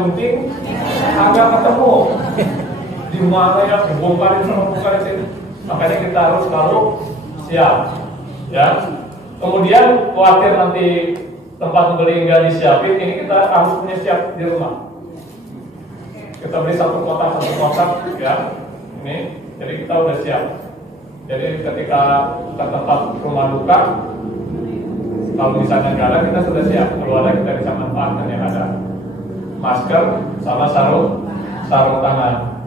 gunting agak ketemu di mana ya dibongkarin sama bongkarin sini. Makanya kita harus selalu siap, ya. Kemudian khawatir nanti tempat membeli nggak disiapin, ini kita harus punya siap di rumah. Kita beli satu kotak, ya. Ini, jadi kita udah siap. Jadi ketika ke tempat rumah duka, kalau misalnya nggak ada, kita sudah siap. Kalau ada, kita bisa manfaatkan yang ada. Masker sama sarung tangan.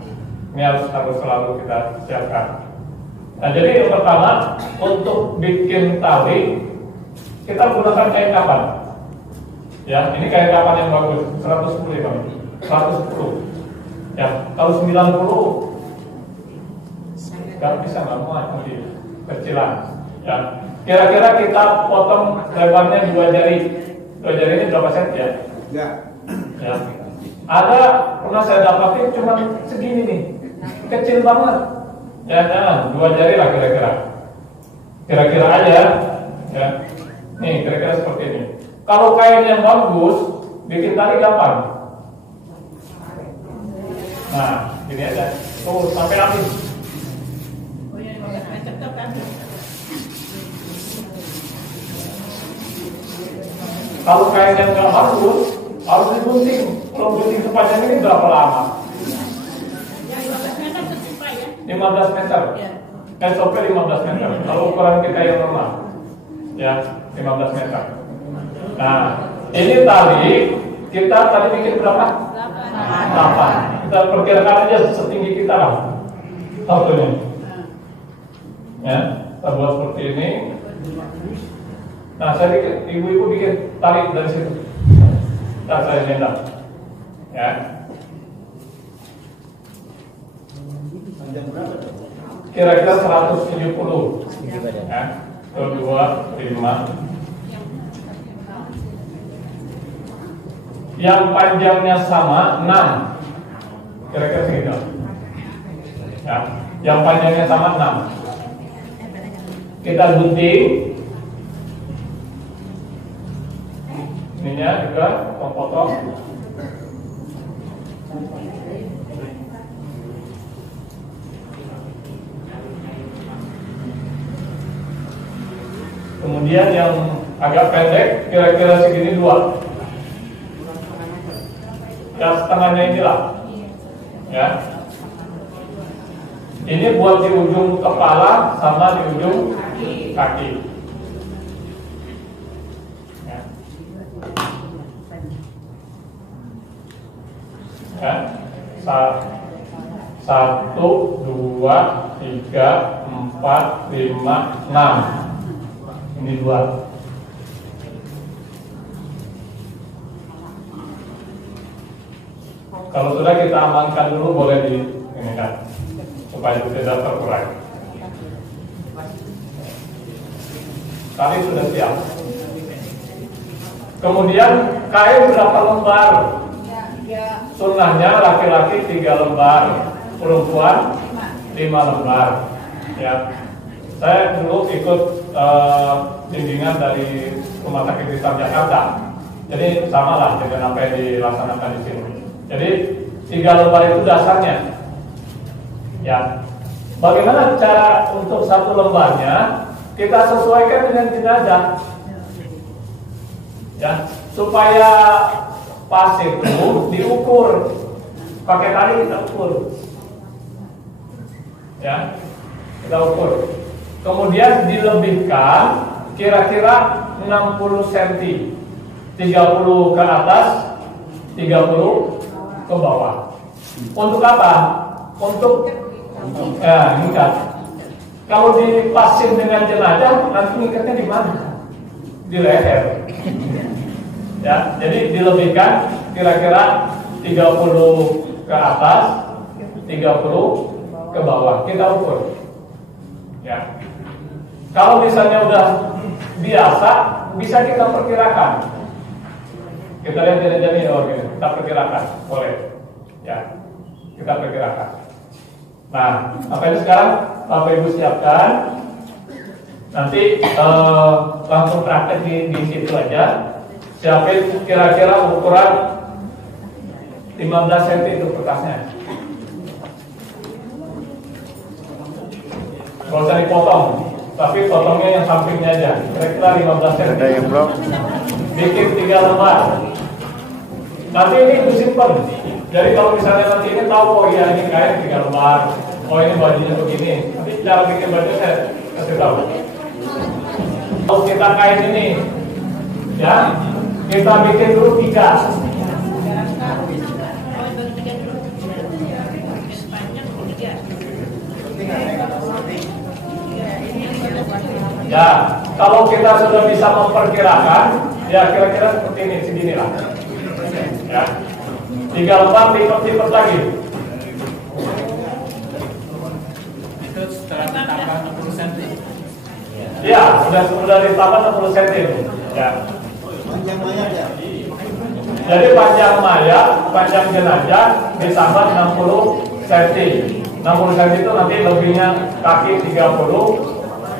Ini harus selalu kita siapkan. Nah, jadi yang pertama, untuk bikin tali, kita gunakan kain kapan. Ya, ini kain kapan yang bagus, 110 ya Bang. 110. Ya, kalau 90 nggak bisa, nggak mau kecilan. Ya, kira-kira kita potong lebarnya 2 jari. 2 jari ini berapa cm ya? Ya. Ada pernah saya dapatin cuma segini nih, kecil banget. Ya, jangan 2 jari lah kira-kira. Kira-kira aja. Ya. Nih, kira-kira seperti ini. Kalau kain yang bagus, bikin tali gampang. Nah, gini aja. Tuh, sampai habis. Kalau kain yang nggak bagus, harus digunting. Kalau gunting sepanjang ini berapa lama? 15 meter. SOP 15 meter. Kalau ukuran kita yang normal, ya 15 meter. Nah, ini tali kita tadi bikin berapa? 8. Kita perkirakan aja setinggi kita lah. Satunya. Ya, kita buat seperti ini. Nah, saya bikin, ibu-ibu bikin tali dari situ. Ntar saya nendang. Ya. Kira-kira 170. Ya. 2, 5. Yang panjangnya sama 6. Kira-kira segitu. Ya. Yang panjangnya sama 6. Kita gunting. Ininya juga potong. Kemudian yang agak pendek, kira-kira segini 2. Ya, setengahnya inilah. Ya. Ini buat di ujung kepala sama di ujung kaki. Ya. Ya. 1, 2, 3, 4, 5, 6. Ini 2. Kalau sudah kita amankan dulu, boleh di ini kan, supaya tidak terkurai. Tali sudah siap. Kemudian kain berapa lembar? Sunnahnya laki-laki 3 lembar, perempuan 5 lembar. Ya, saya dulu ikut bimbingan dari Rumah Sakit Islam Jakarta. Jadi sama lah dengan apa yang dilaksanakan di sini. Jadi 3 lembar itu dasarnya. Ya, bagaimana cara untuk 1 lembarnya? Kita sesuaikan dengan jenazah. Ya, supaya pas itu diukur, pakai tali kita ukur. Ya, kita ukur. Kemudian dilebihkan kira-kira 60 cm, 30 ke atas, 30 ke bawah. Untuk apa? Untuk ya, ngikat. Kalau dipasin dengan jenazah, nanti ngikatnya di mana? Di leher. Ya, jadi dilebihkan kira-kira 30 ke atas, 30 ke bawah. Kita ukur. Ya. Kalau misalnya udah biasa, bisa kita perkirakan. Kita lihat jadi kita perkirakan, boleh. Ya, kita perkirakan. Nah, sampai sekarang Bapak Ibu siapkan. Nanti langsung praktek di situ aja. Siapin kira-kira ukuran 15 cm itu kertasnya. Gak usah dipotong, tapi potongnya yang sampingnya aja. Kira-kira 15 cm. Ada yang belum? Bikin 3 lembar. Nanti ini disimpan. Jadi kalau misalnya nanti ini tahu, oh iya ini kain 3 lembar, oh ini bajunya begini. Nanti cara bikin baju saya kasih tahu. Kalau kita kain ini, ya kita bikin dulu 3. Ya, kalau kita sudah bisa memperkirakan, ya kira-kira seperti ini, segini lah. Ya, 3 lembar lipat-lipat lagi. Itu setelah ditambah 60 cm. Ya, sudah ditambah 60 cm. Ya. Panjang mayat ya? Jadi panjang mayat, panjang jenazah ditambah 60 cm. 60 cm itu nanti lebihnya kaki 30,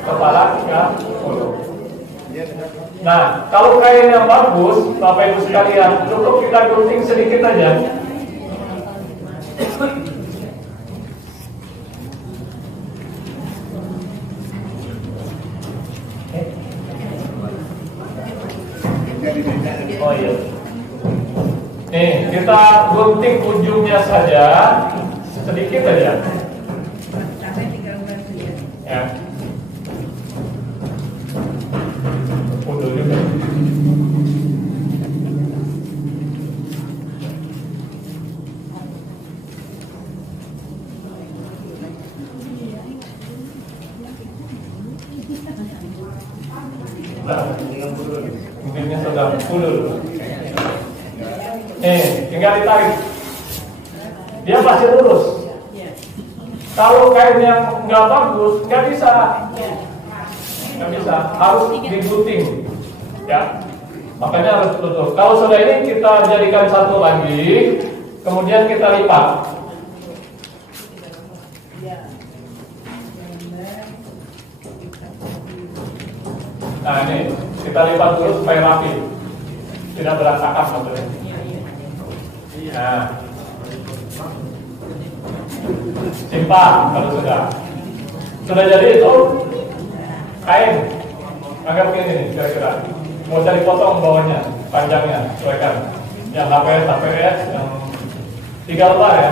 kepala 30. Nah, kalau kain yang bagus, Bapak Ibu sekalian, cukup kita gunting sedikit aja. Oh iya. Nih, kita gunting ujungnya saja sedikit aja. Ya. Udah juga. Nah, guntingnya sudah full. Tinggal ditarik. Dia pasti lurus. Kalau kain yang nggak bagus, nggak bisa. Nggak bisa, harus digunting. Ya, makanya harus tutup. Kalau sudah ini kita jadikan satu lagi, kemudian kita lipat. Nah ini kita lipat dulu supaya rapi, tidak berantakan maksudnya. Nah, simpan kalau sudah jadi itu kain agak begini kira-kira. Mau cari potong bawahnya, panjangnya, sesuaikan. Yang HPS, yang 3 lembar ya.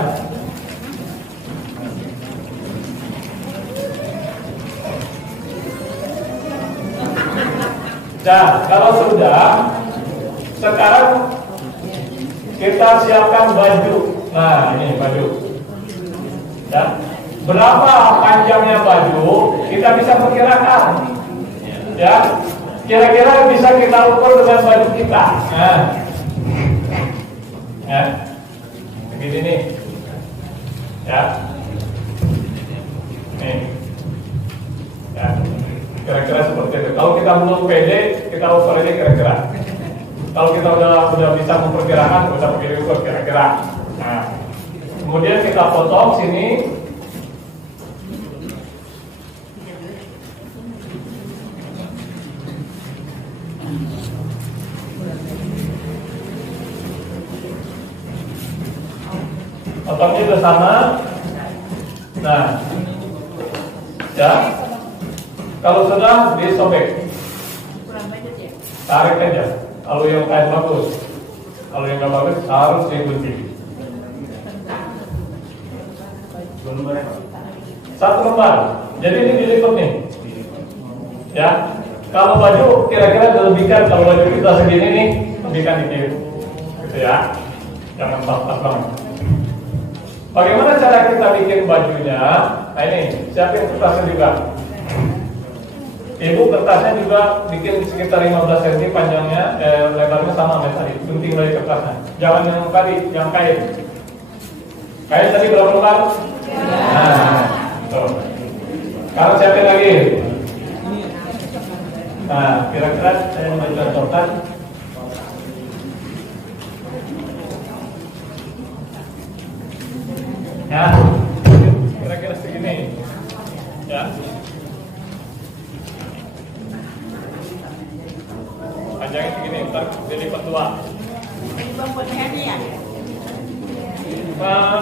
Nah, kalau sudah, sekarang kita siapkan baju. Nah, ini baju. Ya. Berapa panjangnya baju, kita bisa perkirakan. Ya. Kira-kira bisa kita ukur dengan baju kita. Nah. Ya. Begini nih. Ya. Nih. Ya. Kira-kira seperti itu. Kalau kita belum pede, kita ukur ini kira-kira. Kalau kita udah bisa memperkirakan, bisa pakai ukur kira-kira. Nah, kemudian kita potong sini. Potongnya bersama. Nah, ya. Kalau sudah disobek, tarik aja. Kalau yang kain bagus, kalau yang nggak bagus harus digunting. 1 lembar. Jadi ini dilipat nih. Ya. Kalau baju kira-kira dilebihkan. Kalau baju kita segini nih, lebihkan dikit. Gitu ya. Jangan pas-pas banget. Bagaimana cara kita bikin bajunya? Nah ini, siapin kertasnya juga. Ibu kertasnya juga bikin sekitar 15 cm panjangnya, lebarnya sama dengan tadi. Gunting dari kertasnya. Jangan yang tadi, yang kain. Kain tadi berapa lembar? Nah, tuh. Sekarang siapin lagi. Nah, kira-kira saya mau contohkan. Ya, kira-kira segini. Ya. Panjangnya segini, ntar dilipat 2.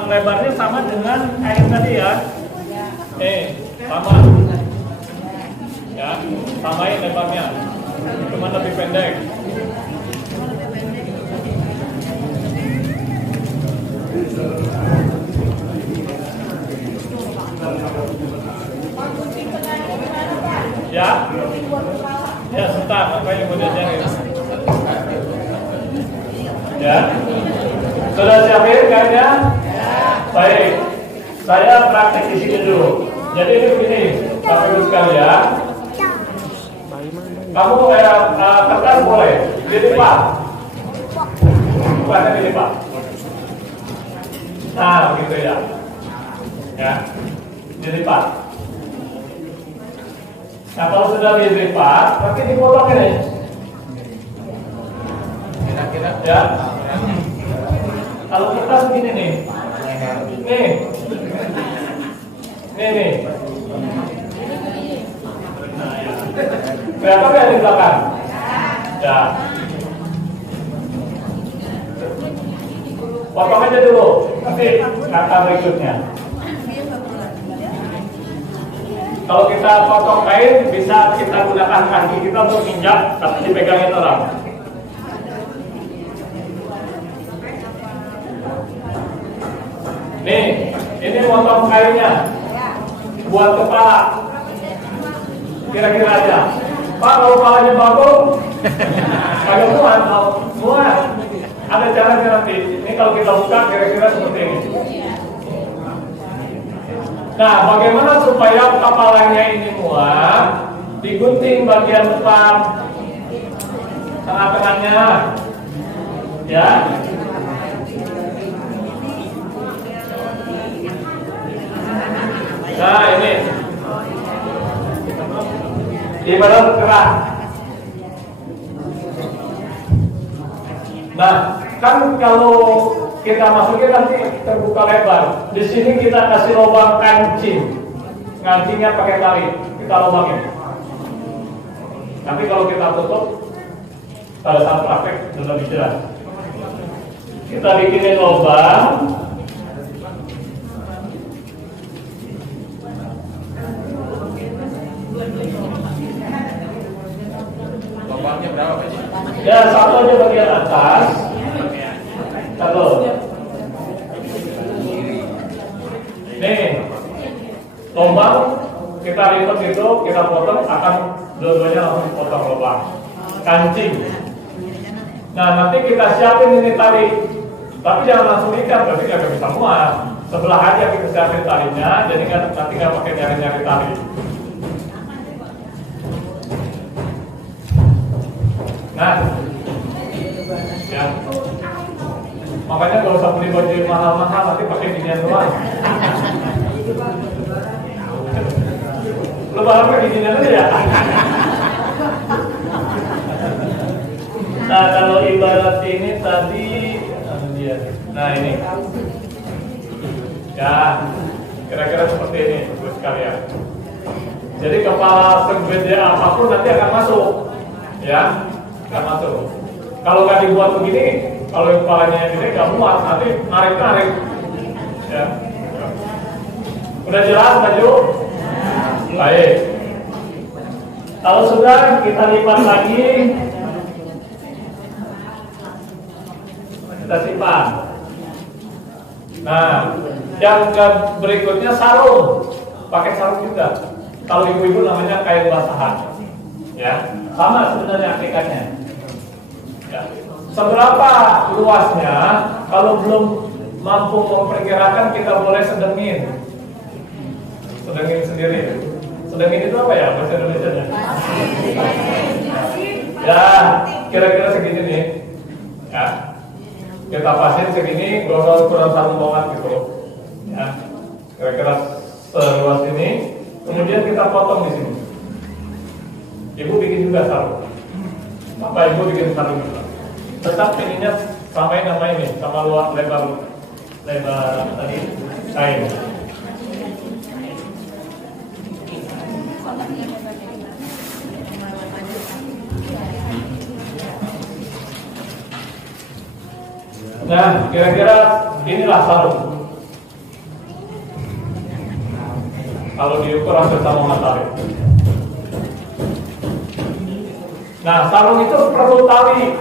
lebarnya sama dengan kain tadi ya. Sama. Ya, samain lebarnya. Cuma lebih pendek. Ya, ya sebentar, apa yang mau diajarin? Ya, sudah siapin kayaknya? Baik, saya praktek di sini dulu. Jadi ini begini, Bapak Ibu sekalian. Kamu kertas boleh dilipat, bukannya dilipat. Nah, begitu ya. Ya, dilipat. Nah, kalau sudah dilipat, nanti dipotong ini. Kira-kira Ya. Kalau kertas begini nih. Nih. Kelihatan nggak di belakang? Ya. Potong aja dulu. Nanti kata berikutnya. Kalau kita potong kain, bisa kita gunakan kaki kita untuk injak, tapi dipegangin orang. Nih, ini potong kainnya buat kepala. Kira-kira aja. Pak, kalau kepalanya bagus, agak muat. Ada caranya nanti. Ini kalau kita buka, kira-kira seperti ini. Nah, bagaimana supaya kepalanya ini muat? Digunting bagian depan, tengah-tengahnya, ya. Nah, ini ibarat kerak. Nah, kan kalau kita masukin nanti terbuka lebar. Di sini kita kasih lubang kancing. Kancingnya pakai tali. Kita lubangin. Nanti kalau kita tutup, pada saat praktek sudah lebih jelas. Kita bikinin lubang. lubangnya berapa Pak? Ya, satu aja bagian atas. Satu. Nih, lubang kita lipat itu, kita potong, akan dua-duanya langsung potong lubang. Kancing. Nah, nanti kita siapin ini tali. Tapi jangan langsung ikat, berarti nggak bisa muat. Sebelah aja kita siapin talinya, jadi kan nanti nggak pakai nyari-nyari tali. Nah, ya. Makanya kalau usah beli baju mahal-mahal, nanti pakai ginian doang. Lebaran pakai ginian aja ya. Nah, kalau ibarat ini tadi, nah ini, ya, kira-kira seperti ini, buat sekalian. Jadi kepala segede apapun nanti akan masuk, ya. Nggak masuk. Kalau nggak dibuat begini, kalau kepalanya yang gede nggak muat, nanti narik-narik. Ya. Udah jelas baju? Baik. Kalau sudah, kita lipat lagi. Kita simpan. Nah, yang berikutnya sarung. Pakai sarung juga. Kalau ibu-ibu namanya kain basahan. Ya, sama sebenarnya akikatnya. Ya. Seberapa luasnya? Kalau belum mampu memperkirakan, kita boleh sedengin. Sedengin sendiri. Sedengin itu apa ya bahasa Indonesia-nya? Ya, kira-kira segini nih. Ya, kita pasin segini, gak usah ukuran satu banget gitu. Ya, kira-kira seluas ini. Kemudian kita potong di sini. Ibu bikin juga sarung. Bapak ibu bikin sarung juga. Tetap ininya samain nama ini, sama luas lebar tadi kain. Nah, kira-kira inilah sarung. kalau diukur hampir sama matahari. Nah, sarung itu perlu tali.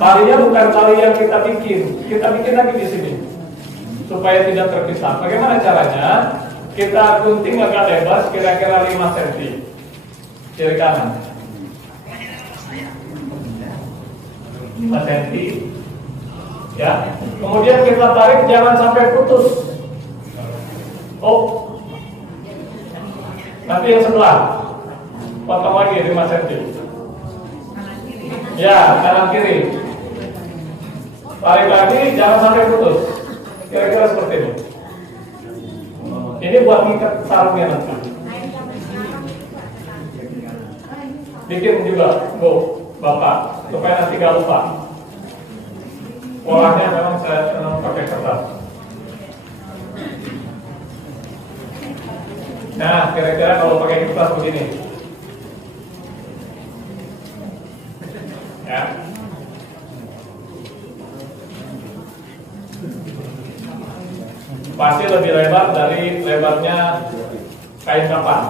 Talinya bukan tali yang kita bikin lagi di sini supaya tidak terpisah. Bagaimana caranya? Kita gunting agak lebar, kira-kira 5 cm kiri kanan. 5 cm, ya. Kemudian kita tarik, jangan sampai putus. Oh, nanti yang sebelah potong lagi 5 cm. Ya, kanan kiri. Tarik lagi, jangan sampai putus. Kira-kira seperti ini. Ini buat ngikat sarungnya nanti. Bikin juga, Bu, Bapak, supaya nanti gak lupa. Polanya memang saya pakai kertas. Nah, kira-kira kalau pakai kertas begini. Ya. Pasti lebih lebar dari lebarnya kain kapan.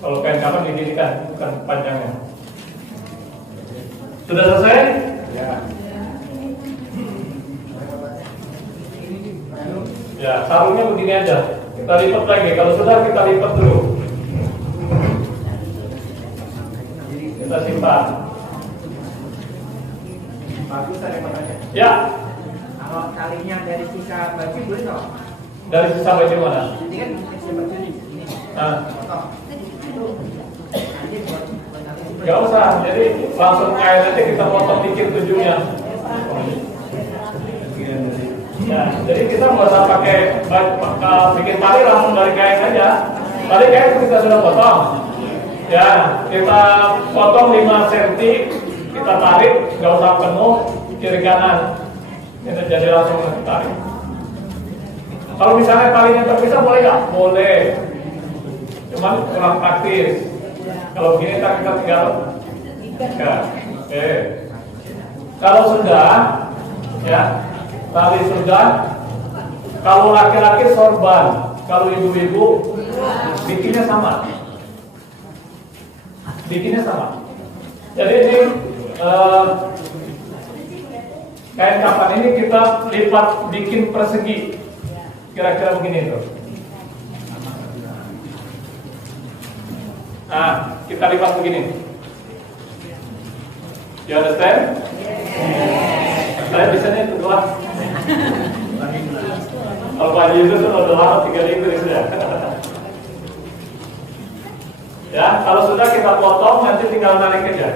Kalau kain kapan begini kan, bukan panjangnya. Sudah selesai? Ya. Ya, sarungnya begini aja. Kita lipat lagi. Kalau sudah kita lipat dulu. Kita simpan. Bagus ada pertanyaan. Ya. Kalau talinya dari sisa baju boleh nggak? Dari sisa baju mana? Ini kan sisa baju ini. Nah. Potong. Nanti buat tali. Gak usah. Jadi langsung kain aja kita potong dikit ujungnya. Ya, jadi kita nggak usah pakai bikin tali, langsung dari kain aja. Tadi kain kita sudah potong. Ya, kita potong 5 cm. Kita tarik, nggak usah penuh kiri kanan. Kita jadi langsung tarik. Kalau misalnya talinya terpisah boleh nggak? Boleh. Cuman kurang praktis. Kalau begini kita tinggal. Oke. Kalau sudah, ya tali sudah. Kalau laki-laki sorban, kalau ibu-ibu bikinnya sama. Bikinnya sama. Jadi ini kain kapan ini kita lipat bikin persegi, kira-kira begini tuh. Nah, kita lipat begini. You understand? Saya bisanya itu doang. Kalau Pak Yusuf itu udah lama 3 minggu sudah. Ya, kalau sudah kita potong, nanti tinggal tarik aja.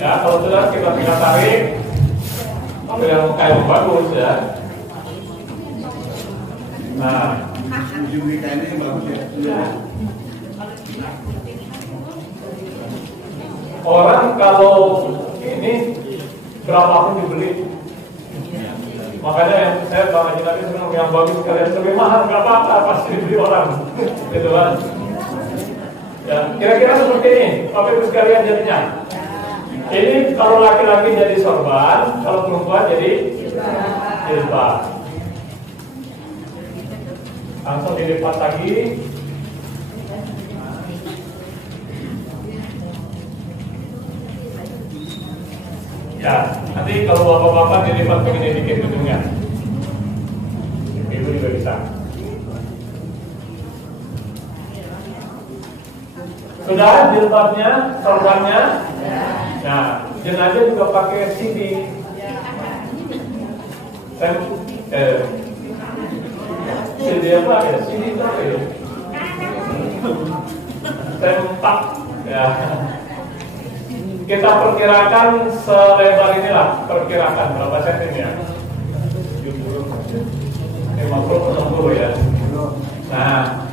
Ya, kalau sudah kita tinggal tarik. Ambil yang kayu bagus ya. Nah, ujung kainnya yang bagus ya. Orang kalau ini berapapun dibeli. Makanya saya Bang Haji Nabi senang yang bagus kalian lebih mahal nggak apa-apa pasti dibeli orang, gitu kan? Ya, kira-kira seperti ini, Bapak Ibu sekalian jadinya. Ini kalau laki-laki jadi sorban, kalau perempuan jadi jilbab. Langsung dilipat lagi. Ya, nanti kalau bapak-bapak dilipat begini dikit ujungnya. Ibu juga bisa. Sudah jilbabnya, sorbannya. Nah, jenazah juga pakai CD. CD apa ya? CD itu apa ya? Sempak. Ya. Kita perkirakan selebar inilah, perkirakan berapa cm ya? 50-60 ya. Nah,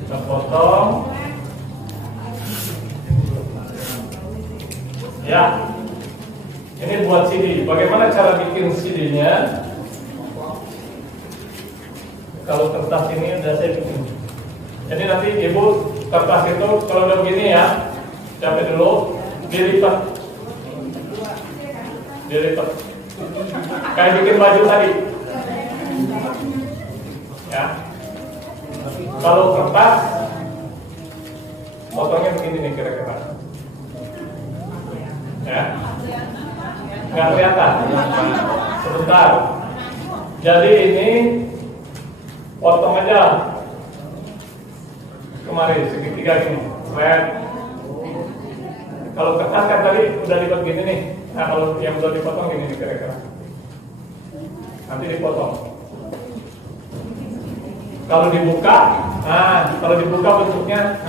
kita potong. Ya, ini buat CD. Bagaimana cara bikin CD-nya? Kalau kertas ini udah saya bikin. Jadi nanti ibu kertas itu kalau udah begini ya, capek dulu, dilipat, kayak bikin baju tadi. Ya, kalau kertas, potongnya begini nih kira-kira. Ya, nggak kelihatan. Sebentar. Jadi ini potong aja. Kemarin segitiga gini, kalau kertas kan tadi udah lipat gini nih. Nah kalau yang udah dipotong gini nih kira-kira. Nanti dipotong. Kalau dibuka, kalau dibuka bentuknya,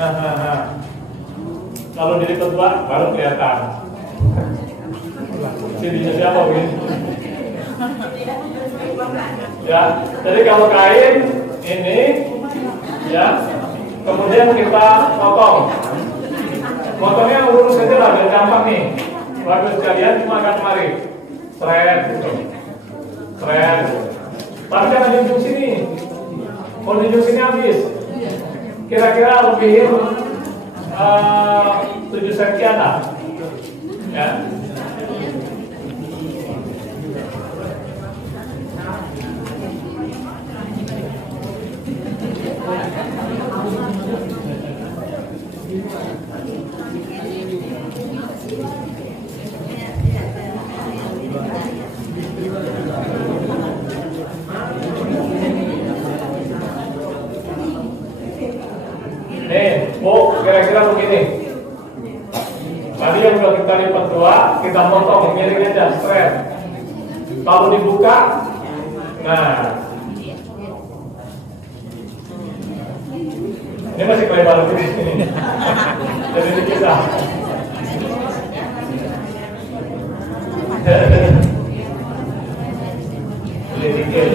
kalau dilipat dua baru kelihatan. Jadinya siapa begini? Ya, jadi kalau kain ini, ya. Kemudian kita potong. Potongnya urus saja lah, biar gampang nih. Bagus sekalian, cuma akan kemari. Gitu. Tapi jangan di ujung sini. Kalau di ujung sini habis. Kira-kira lebihin 7 cm lah. Ya. Nih, Bu, kira-kira begini. Tadi yang udah kita lipat dua, kita potong, miring aja, straight. Kalau dibuka, nah, ini masih kayak baru di sini. Jadi ini kita. Ini dikit.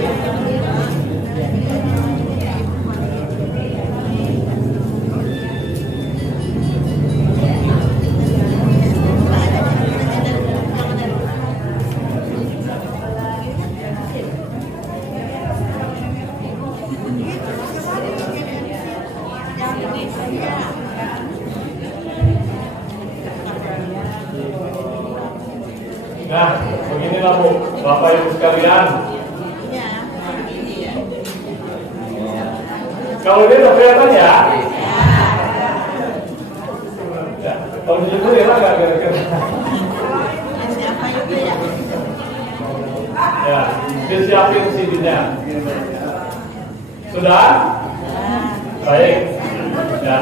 Nah, beginilah Bu, Bapak Ibu sekalian. Kalau ini udah kelihatan ya? Ya, kalau jujur ya lah nggak kira-kira. Ya, disiapin CD-nya. Sudah? Baik. Ya.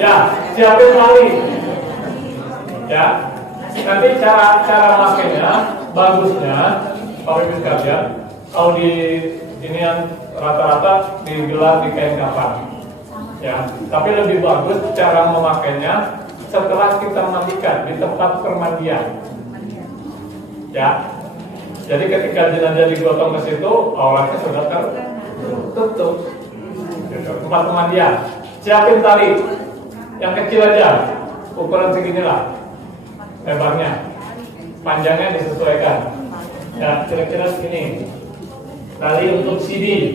Ya, siapin tali. Ya, nanti cara makainya bagusnya Bapak Ibu sekalian, kalau di ini yang rata-rata digelar di kain kafan. Ya, tapi lebih bagus cara memakainya setelah kita mandikan di tempat permandian. Ya, jadi ketika jenazah digotong ke situ, auratnya sudah tertutup. Tempat pemandian, siapin tali yang kecil aja, ukuran seginilah. Lebarnya, panjangnya disesuaikan. Ya, kira-kira segini. Tali untuk CD.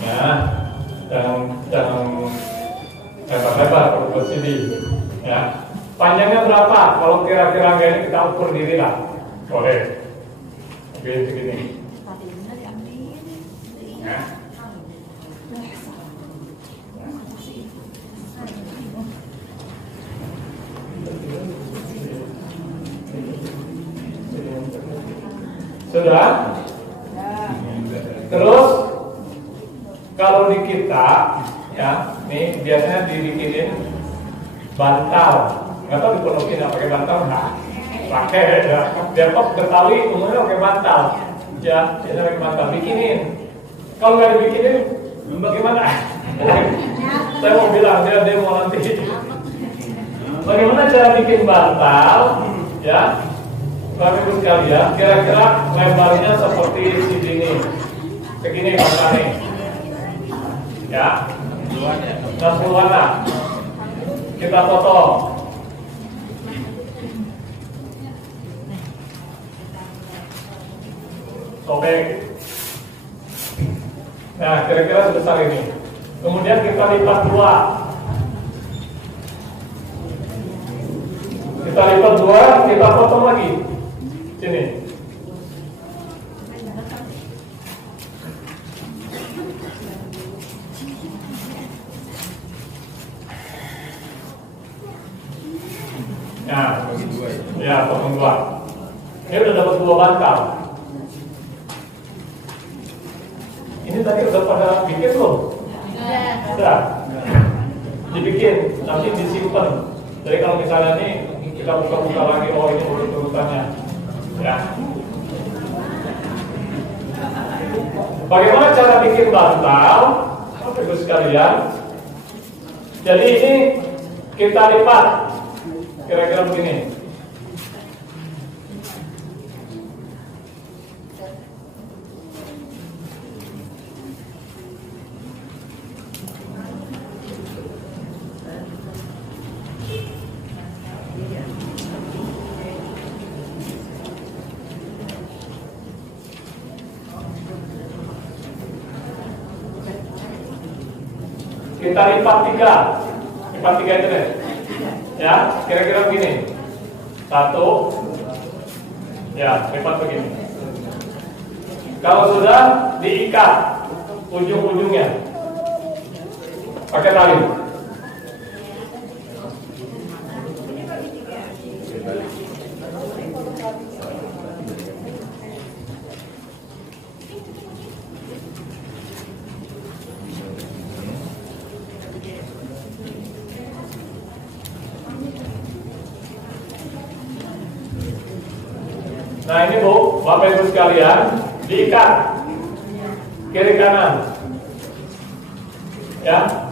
Ya, jangan lebar-lebar untuk CD. Ya, panjangnya berapa? Kalau kira-kira kayak ini kita ukur diri lah. Boleh. Oke, segini. Ya. Sudah? Terus kalau di kita ya, nih biasanya dibikinin bantal. Nggak tahu dipenuhin apa pakai bantal nggak? Pakai ya. Depok Betawi umumnya pakai bantal. Ya, biasanya pakai bantal. Bikinin. Kalau nggak dibikinin, bagaimana? Saya mau bilang dia mau nanti. Bagaimana cara bikin bantal? Ya. Bapak Ibu sekalian, kira-kira lebarnya seperti segini, segini bantalnya, ya, 60-an lah. Kita potong, sobek. Nah, kira-kira sebesar ini. Kemudian kita lipat dua. Kita lipat dua, kita potong lagi. Sini. Nah, ya potong dua. Ini udah dapat dua bantal. Ini tadi udah pada bikin belum? Sudah. Dibikin, nanti disimpan. Jadi kalau misalnya ini kita buka-buka lagi, oh ini urut-urutannya. Ya. Bagaimana cara bikin bantal? Bapak Ibu sekalian. Jadi ini kita lipat. Kira-kira begini. Kita lipat tiga itu deh. Ya, kira-kira begini. Satu. Ya, lipat begini. Kalau sudah diikat ujung-ujungnya pakai tali. Nah ini Bu, Bapak Ibu sekalian, diikat kiri kanan. Ya,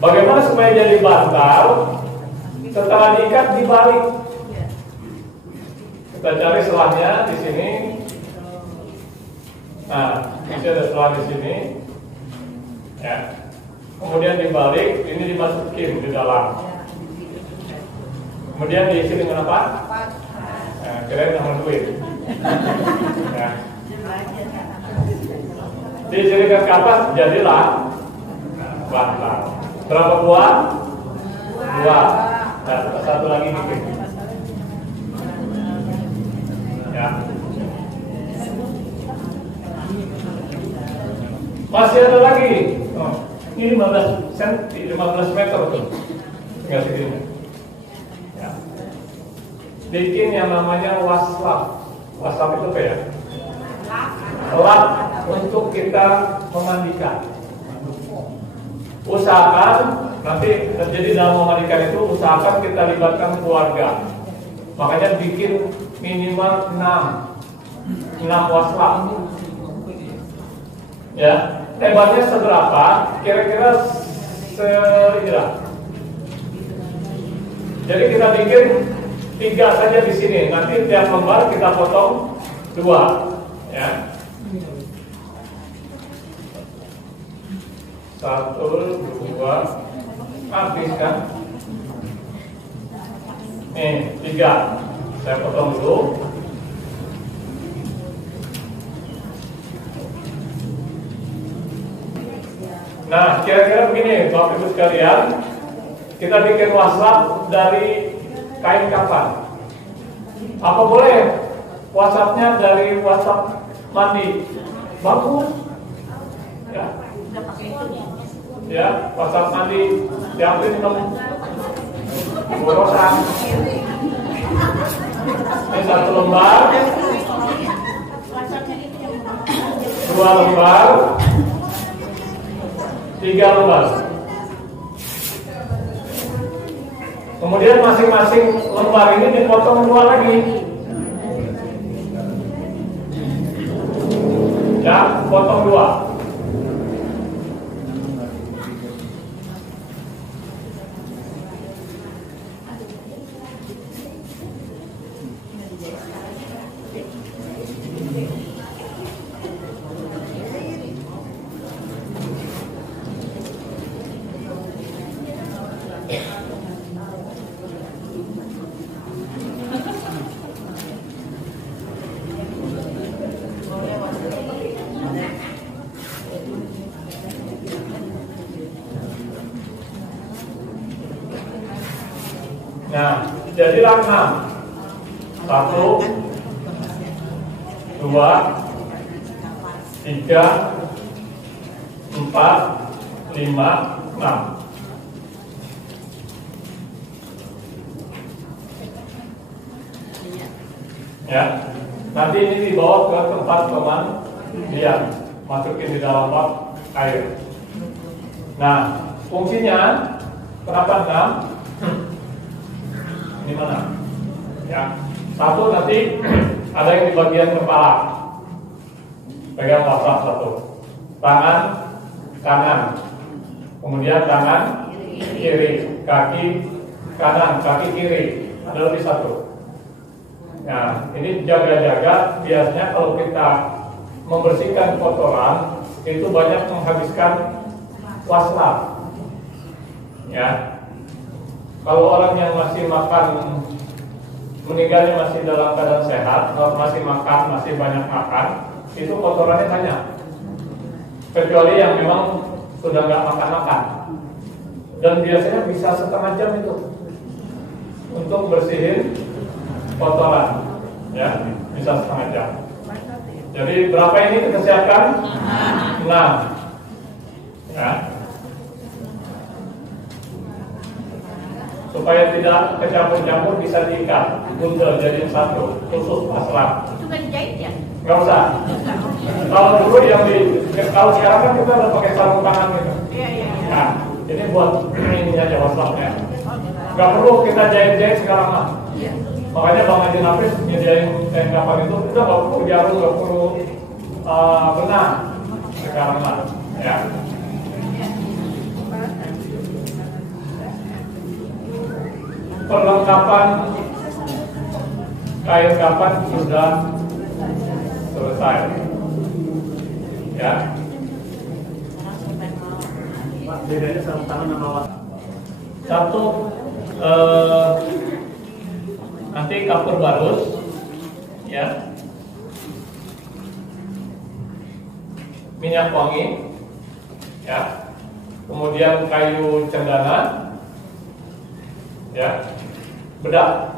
bagaimana supaya jadi bantal? Setelah diikat dibalik. Kita cari selahnya di sini. Nah, ini ada selah di sini. Ya, kemudian dibalik, ini dimasukin di dalam. Kemudian diisi dengan apa? Nah, kirain nama duit. Ya. Dijadikan ke atas, jadilah bantal. Berapa buah? Dua. Dan satu lagi dikit. Ya. Masih ada lagi. Oh, ini 15 meter tuh. Tinggal segini. Ya. Bikin yang namanya waslap. Waslap itu apa ya? Lap untuk kita memandikan. Usahakan nanti terjadi dalam memandikan itu, usahakan kita libatkan keluarga. Makanya bikin minimal 6 waslap. Ya, hebatnya seberapa? Kira-kira seira. Jadi kita bikin 3 saja di sini. Nanti tiap lembar kita potong 2, ya. 1, 2, habis kan? Nih 3, saya potong dulu. Nah, kira-kira begini, Bapak Ibu sekalian, kita bikin waslap dari kain kafan. Apa boleh waslapnya dari waslap mandi? Bagus. Ya. Ya, waslap mandi diambil minum borosan. Ini 1 lembar, 2 lembar, 3 lembar. Kemudian masing-masing lembar ini dipotong 2 lagi. Ya, potong 2. Jadilah 6. 1, 2, 3, 4, 5, 6. Ya, nanti ini dibawa ke tempat pemandian, masukin di dalam bak air. Nah, fungsinya kenapa 6? Ini mana? Ya, 1 nanti ada yang di bagian kepala, pegang wafah 1, tangan kanan, kemudian tangan kiri, kaki kanan, kaki kiri, ada lebih 1. Nah, ini jaga-jaga. Biasanya kalau kita membersihkan kotoran itu banyak menghabiskan waslat. Ya, kalau orang yang masih makan, meninggalnya masih dalam keadaan sehat, kalau masih makan, masih banyak makan, itu kotorannya banyak. Kecuali yang memang sudah nggak makan-makan. Dan biasanya bisa setengah jam itu untuk bersihin kotoran, ya, bisa setengah jam. Jadi berapa ini kita siapkan? 6. Ya. Supaya tidak kecampur-campur bisa diikat, bundel jadi 1, khusus pasrah. Itu kan dijahit ya? Nggak usah. Kalau dulu kalau sekarang kan kita udah pakai sarung tangan gitu. Iya. Nah, ini buat ini aja waslatnya. Nggak perlu kita jahit-jahit sekarang mah. Makanya Bang Haji Nafis nyediain kain kapan itu udah nggak perlu jarum, nggak perlu benang sekarang mah, ya. Perlengkapan kain kapan sudah selesai, ya. Bedanya sarung tangan sama wat. 1, nanti kapur barus, ya, minyak wangi, ya, kemudian kayu cendana, ya, bedak.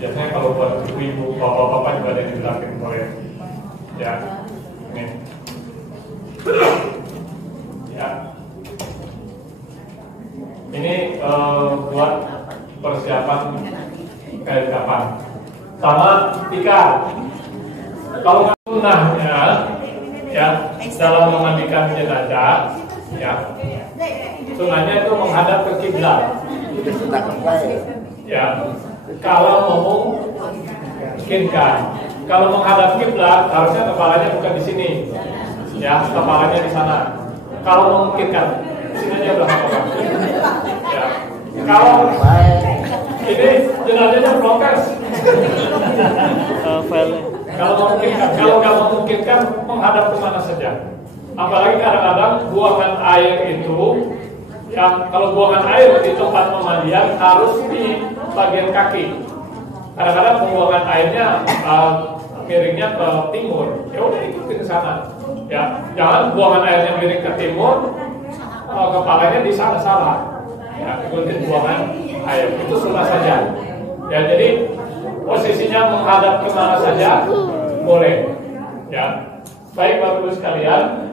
Biasanya kalau buat ibu-ibu, bapak-bapak juga ada yang dibedakin oleh, ya, ini, ya, ini buat persiapan kain kapan, sama tikar. Kalau sunnahnya, ya, dalam memandikan jenazah, ya, sunnahnya itu menghadap ke kiblat. Ya, kalau memungkinkan. Kalau menghadap kiblat, harusnya kepalanya bukan di sini, ya, kepalanya di sana. Kalau memungkinkan, sini aja udah apa-apa. Ya. Kalau ini jenazahnya prokes. Kalau memungkinkan, kalau nggak memungkinkan, menghadap kemana saja. Apalagi kadang-kadang buangan air itu, ya, kalau buangan air di tempat pemandian harus di bagian kaki. Kadang-kadang pembuangan airnya miringnya ke timur, ya udah ikutin ke sana. Ya, jangan buangan airnya miring ke timur, kepalanya di sana salah. Ya, ikutin buangan air itu sunnah saja. Ya, jadi posisinya menghadap kemana saja boleh. Ya, baik Bapak Ibu sekalian.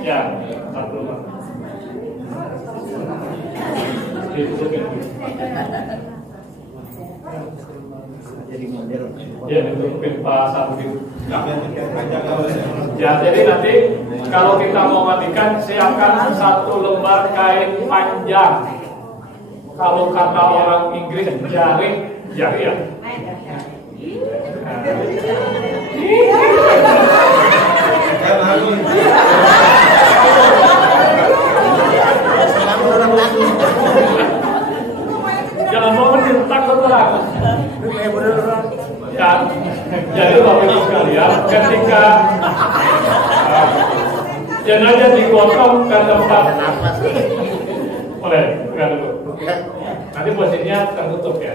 Ya, ya, ditutupin Pak Sabudin. Ya, jadi nanti kalau kita mau mandikan, siapkan 1 lembar kain panjang. Kalau kata orang Inggris, jari ya. Jangan mau takut orang. Ya, jadi Bapak Ibu sekalian, ketika jenazah digotong ke tempat, boleh, dulu. Nanti posisinya tertutup ya.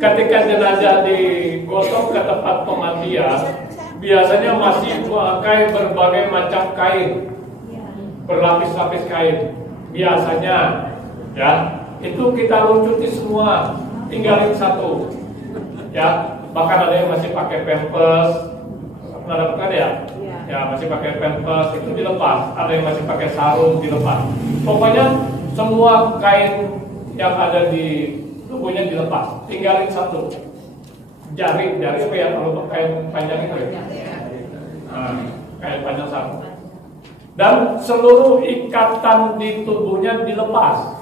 Ketika jenazah digotong ke tempat pemandian, biasanya masih pakai berbagai macam kain, berlapis-lapis kain. Biasanya, ya, itu kita luncuti semua, tinggalin satu, ya. Bahkan ada yang masih pakai pampers, pernah dapatkan ya? Ya, masih pakai pampers itu dilepas. Ada yang masih pakai sarung dilepas. Pokoknya semua kain yang ada di tubuhnya dilepas, tinggalin satu. Jari apa ya, kalau kain panjang itu ya? Nah, kain panjang satu. Dan seluruh ikatan di tubuhnya dilepas.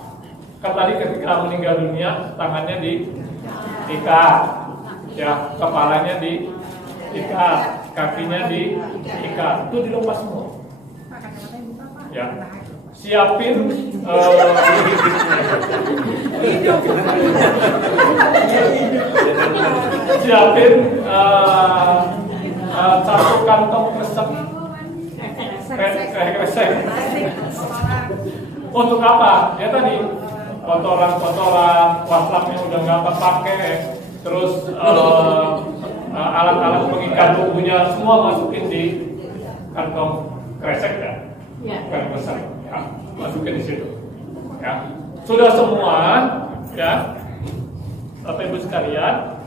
Kan tadi ketika meninggal dunia tangannya diikat, ya, kepalanya diikat, kakinya diikat, itu dilepas semua. Ya, siapin siapin satu kantong kresek. Untuk apa? Ya tadi kotoran-kotoran, wastafnya udah nggak terpakai, terus alat-alat pengikat tubuhnya semua masukin di kantong kresek ya, kantong besar, ya, masukin di situ. Ya, sudah semua, ya, Bapak Ibu sekalian.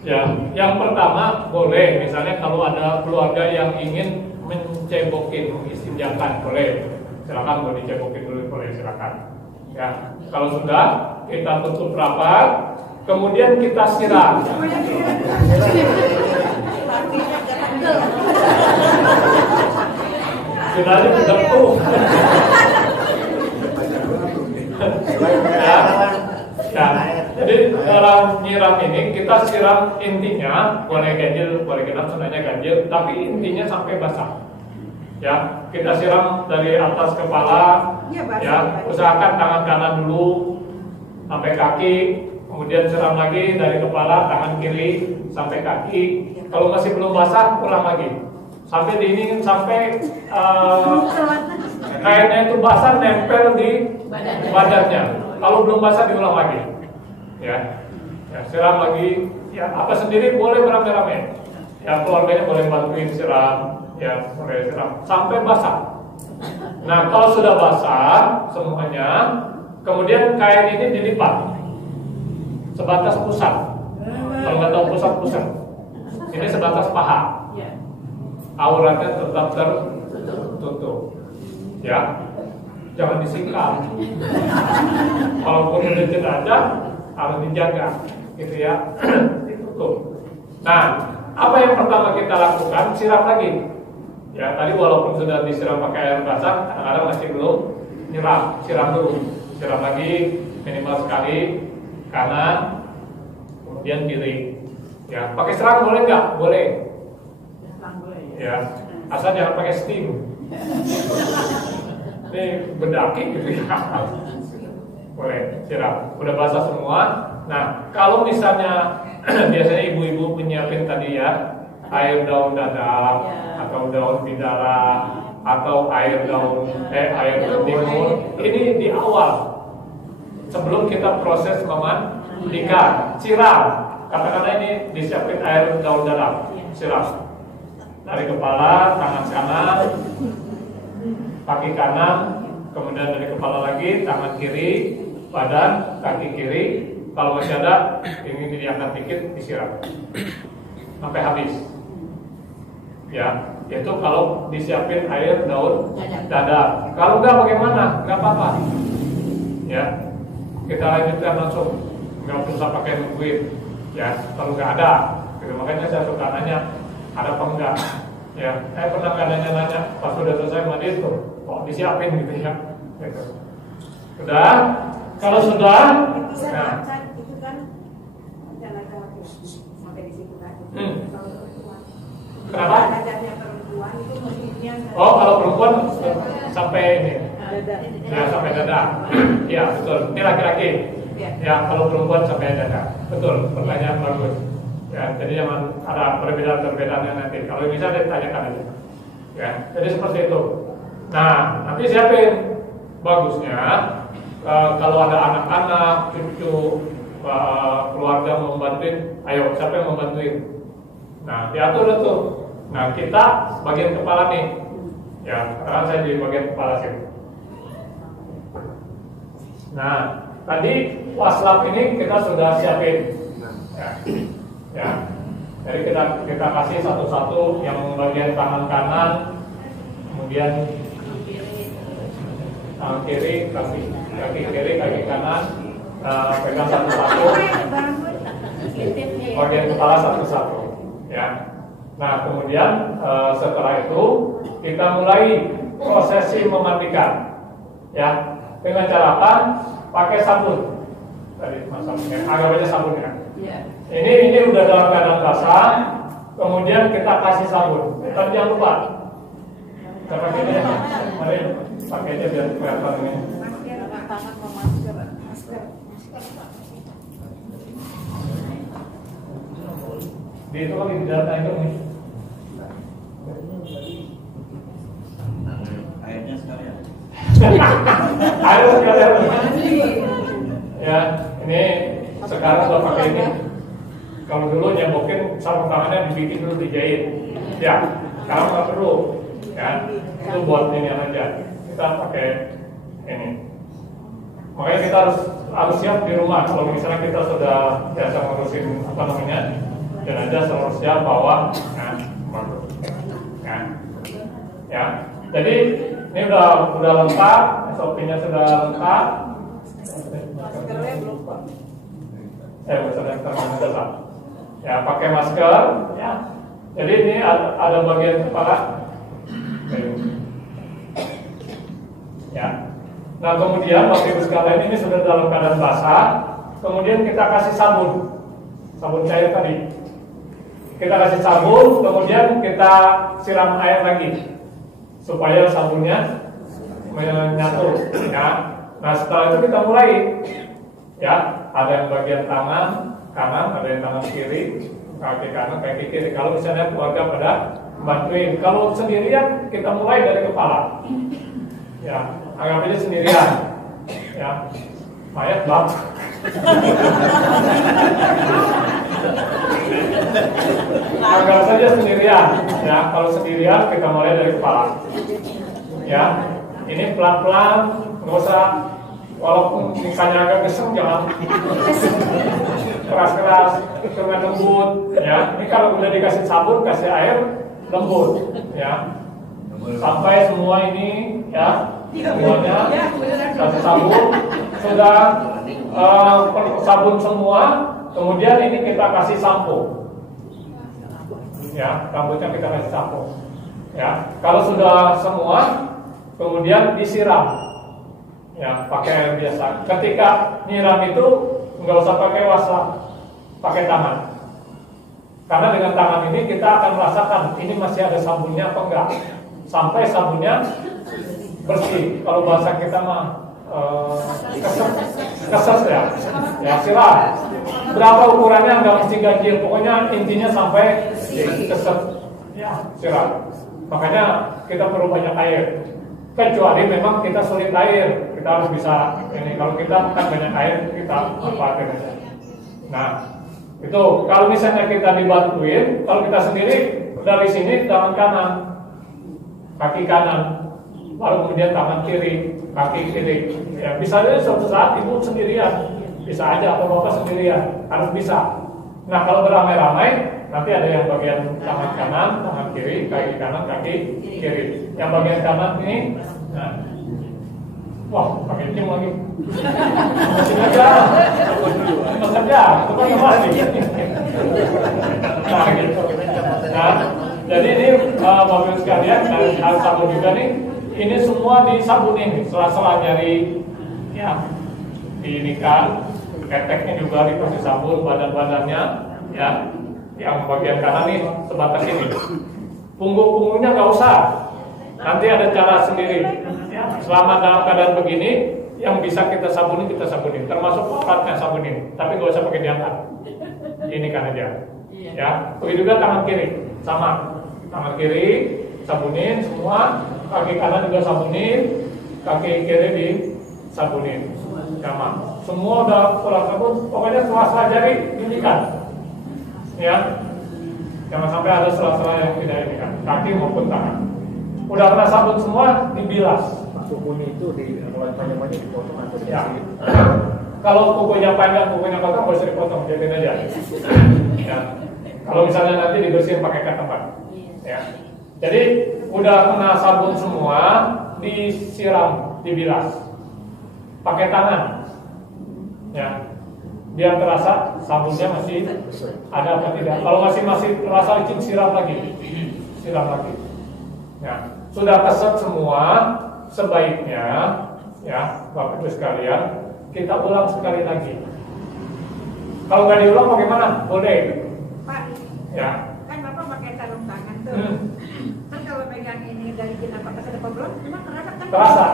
Ya, yang pertama boleh, misalnya kalau ada keluarga yang ingin mencebokin, mengistinjakan, boleh, silakan boleh dicebokin dulu, boleh silakan. Ya, kalau sudah kita tutup rapat, kemudian kita siram. Sinarnya sudah tuh. Ya, jadi dalam nyiram ini kita siram intinya, boleh ganjil, boleh genap, sebenarnya ganjil, tapi intinya sampai basah. Ya, kita siram dari atas kepala, ya, usahakan tangan kanan dulu sampai kaki, kemudian siram lagi dari kepala, tangan kiri sampai kaki. Kalau masih belum basah, ulang lagi sampai diiningin sampai kainnya itu basah nempel di badannya. Kalau belum basah diulang lagi, ya, siram lagi. Ya, apa sendiri boleh beramai-ramai. Ya, keluarganya boleh bantuin siram. Ya, boleh siram sampai basah. Nah, kalau sudah basah semuanya, kemudian kain ini dilipat sebatas pusat. Kalau nggak tahu pusat, ini sebatas paha. Auratnya tetap tertutup. Ya, jangan disingkap. Walaupun udah jenazah harus dijaga, gitu ya, ditutup. Nah, apa yang pertama kita lakukan? Siram lagi. Ya, tadi walaupun sudah disiram pakai air basah, kadang-kadang masih belum nyiram. Siram dulu, siram lagi minimal sekali kanan, kemudian kiri. Ya, pakai serang boleh nggak? Boleh. Ya, asal jangan pakai steam. Ini bedaki gitu ya. Boleh, siram. Udah basah semua. Nah, kalau misalnya biasanya ibu-ibu menyiapin tadi ya, air daun dadap, atau daun bidara, atau air timun. Ini di awal, sebelum kita proses memandikan, siram. Katakanlah ini disiapin air daun dadap, siram. Dari kepala, tangan kanan, kaki kanan, kemudian dari kepala lagi, tangan kiri, badan, kaki kiri. Kalau masih ada, ini diangkat dikit, disiram sampai habis. Ya, itu kalau disiapin air daun dadap. Kalau enggak bagaimana? Enggak apa-apa. Ya, kita lanjutkan langsung. Enggak usah pakai nungguin. Ya, kalau enggak ada. Gitu. Makanya saya suka nanya, ada apa enggak? Ya, saya pernah nanya pas sudah selesai mandi itu, kok disiapin gitu ya. Gitu. Sudah? Kalau sudah, nah. Itu kan laki-laki sampai di situ kan. Kenapa? Perempuan itu mestinya. Oh, kalau perempuan sampai ini. Ya, sampai dada. Ya, betul. Ini laki-laki. Ya, kalau perempuan sampai dada. Betul. Pertanyaan bagus. Ya, jadi jangan ada perbedaan-perbedaannya nanti. Kalau bisa ditanyakan aja. Ya, jadi seperti itu. Nah, nanti siapin. Bagusnya kalau ada anak-anak, cucu, keluarga membantuin, ayo siapa yang membantuin? Nah, diatur itu. Nah, kita bagian kepala nih. Ya, sekarang saya di bagian kepala sih. Nah, tadi waslap ini kita sudah siapin. Ya. Jadi kita kasih satu-satu yang bagian tangan kanan, kemudian tangan kiri, kaki kiri, kaki kanan, pegang satu-satu, bagian kepala satu-satu. Ya. Nah, kemudian setelah itu kita mulai prosesi memandikan. Ya, dengan cara apa? Pakai sabun. Tadi masalahnya, anggap aja sabun ya. Ini udah dalam keadaan basah, kemudian kita kasih sabun. Tapi jangan lupa, kita pakai ini, mari pakai aja biar kelihatan ini. Di itu lagi di data itu nih. Airnya sekalian. Air sekalian. Ya, ini sekarang udah pakai ini. Kalau dulu nyembokin sarung tangannya dibikin dulu dijahit. Ya, sekarang nggak perlu. Ya, itu buat ini aja. Kita pakai ini. Makanya kita harus siap di rumah. Kalau misalnya kita sudah biasa ngurusin apa namanya, jenazah selalu siap bawa. Nah, ya. Jadi ini udah lengkap, SOP-nya sudah lengkap. Maskernya belum, Pak. Sudah termasuk. Ya, pakai masker. Ya. Jadi ini ada bagian kepala. Ya. Nah, kemudian Bapak Ibu sekalian ini sudah dalam keadaan basah. Kemudian kita kasih sabun cair tadi. Kita kasih sabun, kemudian kita siram air lagi supaya sabunnya menyatu. Ya. Nah, setelah itu kita mulai. Ya, ada yang bagian tangan kanan, ada yang tangan kiri, kaki kanan, kaki kiri. Kalau misalnya keluarga pada bantuin, kalau sendirian kita mulai dari kepala. Ya, anggap aja sendirian. Ya, mayat bab. Anggap saja sendirian. Ya, kalau sendirian kita mulai dari kepala. Ya, ini pelan-pelan, nggak usah. Walaupun misalnya agak gesem, jangan keras-keras, dengan lembut. Ya, ini kalau udah dikasih sabun, kasih air, lembut. Ya, sampai semua ini, ya, semuanya kasih sabun, sudah sabun semua. Kemudian ini kita kasih sampo. Ya, rambutnya kita kasih sampo. Ya, kalau sudah semua, kemudian disiram. Ya, pakai air biasa. Ketika nyiram itu nggak usah pakai waslap, pakai tangan. Karena dengan tangan ini kita akan merasakan ini masih ada sabunnya apa enggak, sampai sabunnya bersih. Kalau bahasa kita mah keses ya siram. Berapa ukurannya nggak mesti ganjil, pokoknya intinya sampai keses. Ya, siram. Makanya kita perlu banyak air. Kecuali memang kita sulit air, kita harus bisa ini. Kalau kita kan banyak air, kita manfaatkan aja. Nah, itu kalau misalnya kita dibantuin, kalau kita sendiri dari sini tangan kanan, kaki kanan, baru kemudian tangan kiri, kaki kiri. Ya, bisa aja suatu saat ibu sendirian, bisa aja atau bapak sendirian, harus bisa. Nah, kalau beramai-ramai, nanti ada yang bagian tangan kanan, tangan kiri, kaki kanan, kaki kiri. Yang bagian kanan ini, nah, wah, pakai jam lagi. Masih aja, mas aja, itu kan masih. Nah, gitu. Nah, jadi ini Bapak Ibu sekalian, dan harus sabun juga nih. Ini semua disabunin, sela-sela nyari, ya, diinikan. Keteknya juga dikasih sabun, badan-badannya, ya. Yang bagian kanan nih sebatas ini. Punggung-punggungnya nggak usah. Nanti ada cara sendiri. Ya, selama dalam keadaan begini, yang bisa kita sabunin, termasuk platnya sabunin. Tapi nggak usah pakai diangkat. Ini kan aja. Ya, begitu juga tangan kiri, sama. Tangan kiri sabunin semua, kaki kanan juga sabunin, kaki kiri disabunin, sama. semua udah pulang sabun, pokoknya sela-sela jari dilikan, ya. Jangan sampai ada sela-sela yang tidak ini kan, kaki maupun tangan. Udah kena sabun semua, dibilas. Kukunya itu di panjang-panjang dipotong atau Ya. Kalau kukunya panjang, kukunya kotor, nggak usah dipotong, biarin aja. Ya. Kalau misalnya nanti dibersihin pakai ketempat, ya. Jadi udah kena sabun semua, disiram, dibilas, pakai tangan, ya. Biar terasa sabunnya masih ada apa tidak. Kalau masih terasa licin, siram lagi. Ya, sudah keset semua, sebaiknya ya Bapak Ibu sekalian, kita ulang sekali lagi. Kalau nggak diulang bagaimana? Boleh. Pak, Ya. kan Bapak pakai sarung tangan tuh. Kan kalau pegang ini dari kita pakai ke depan belum, cuma terasa kan. Terasa.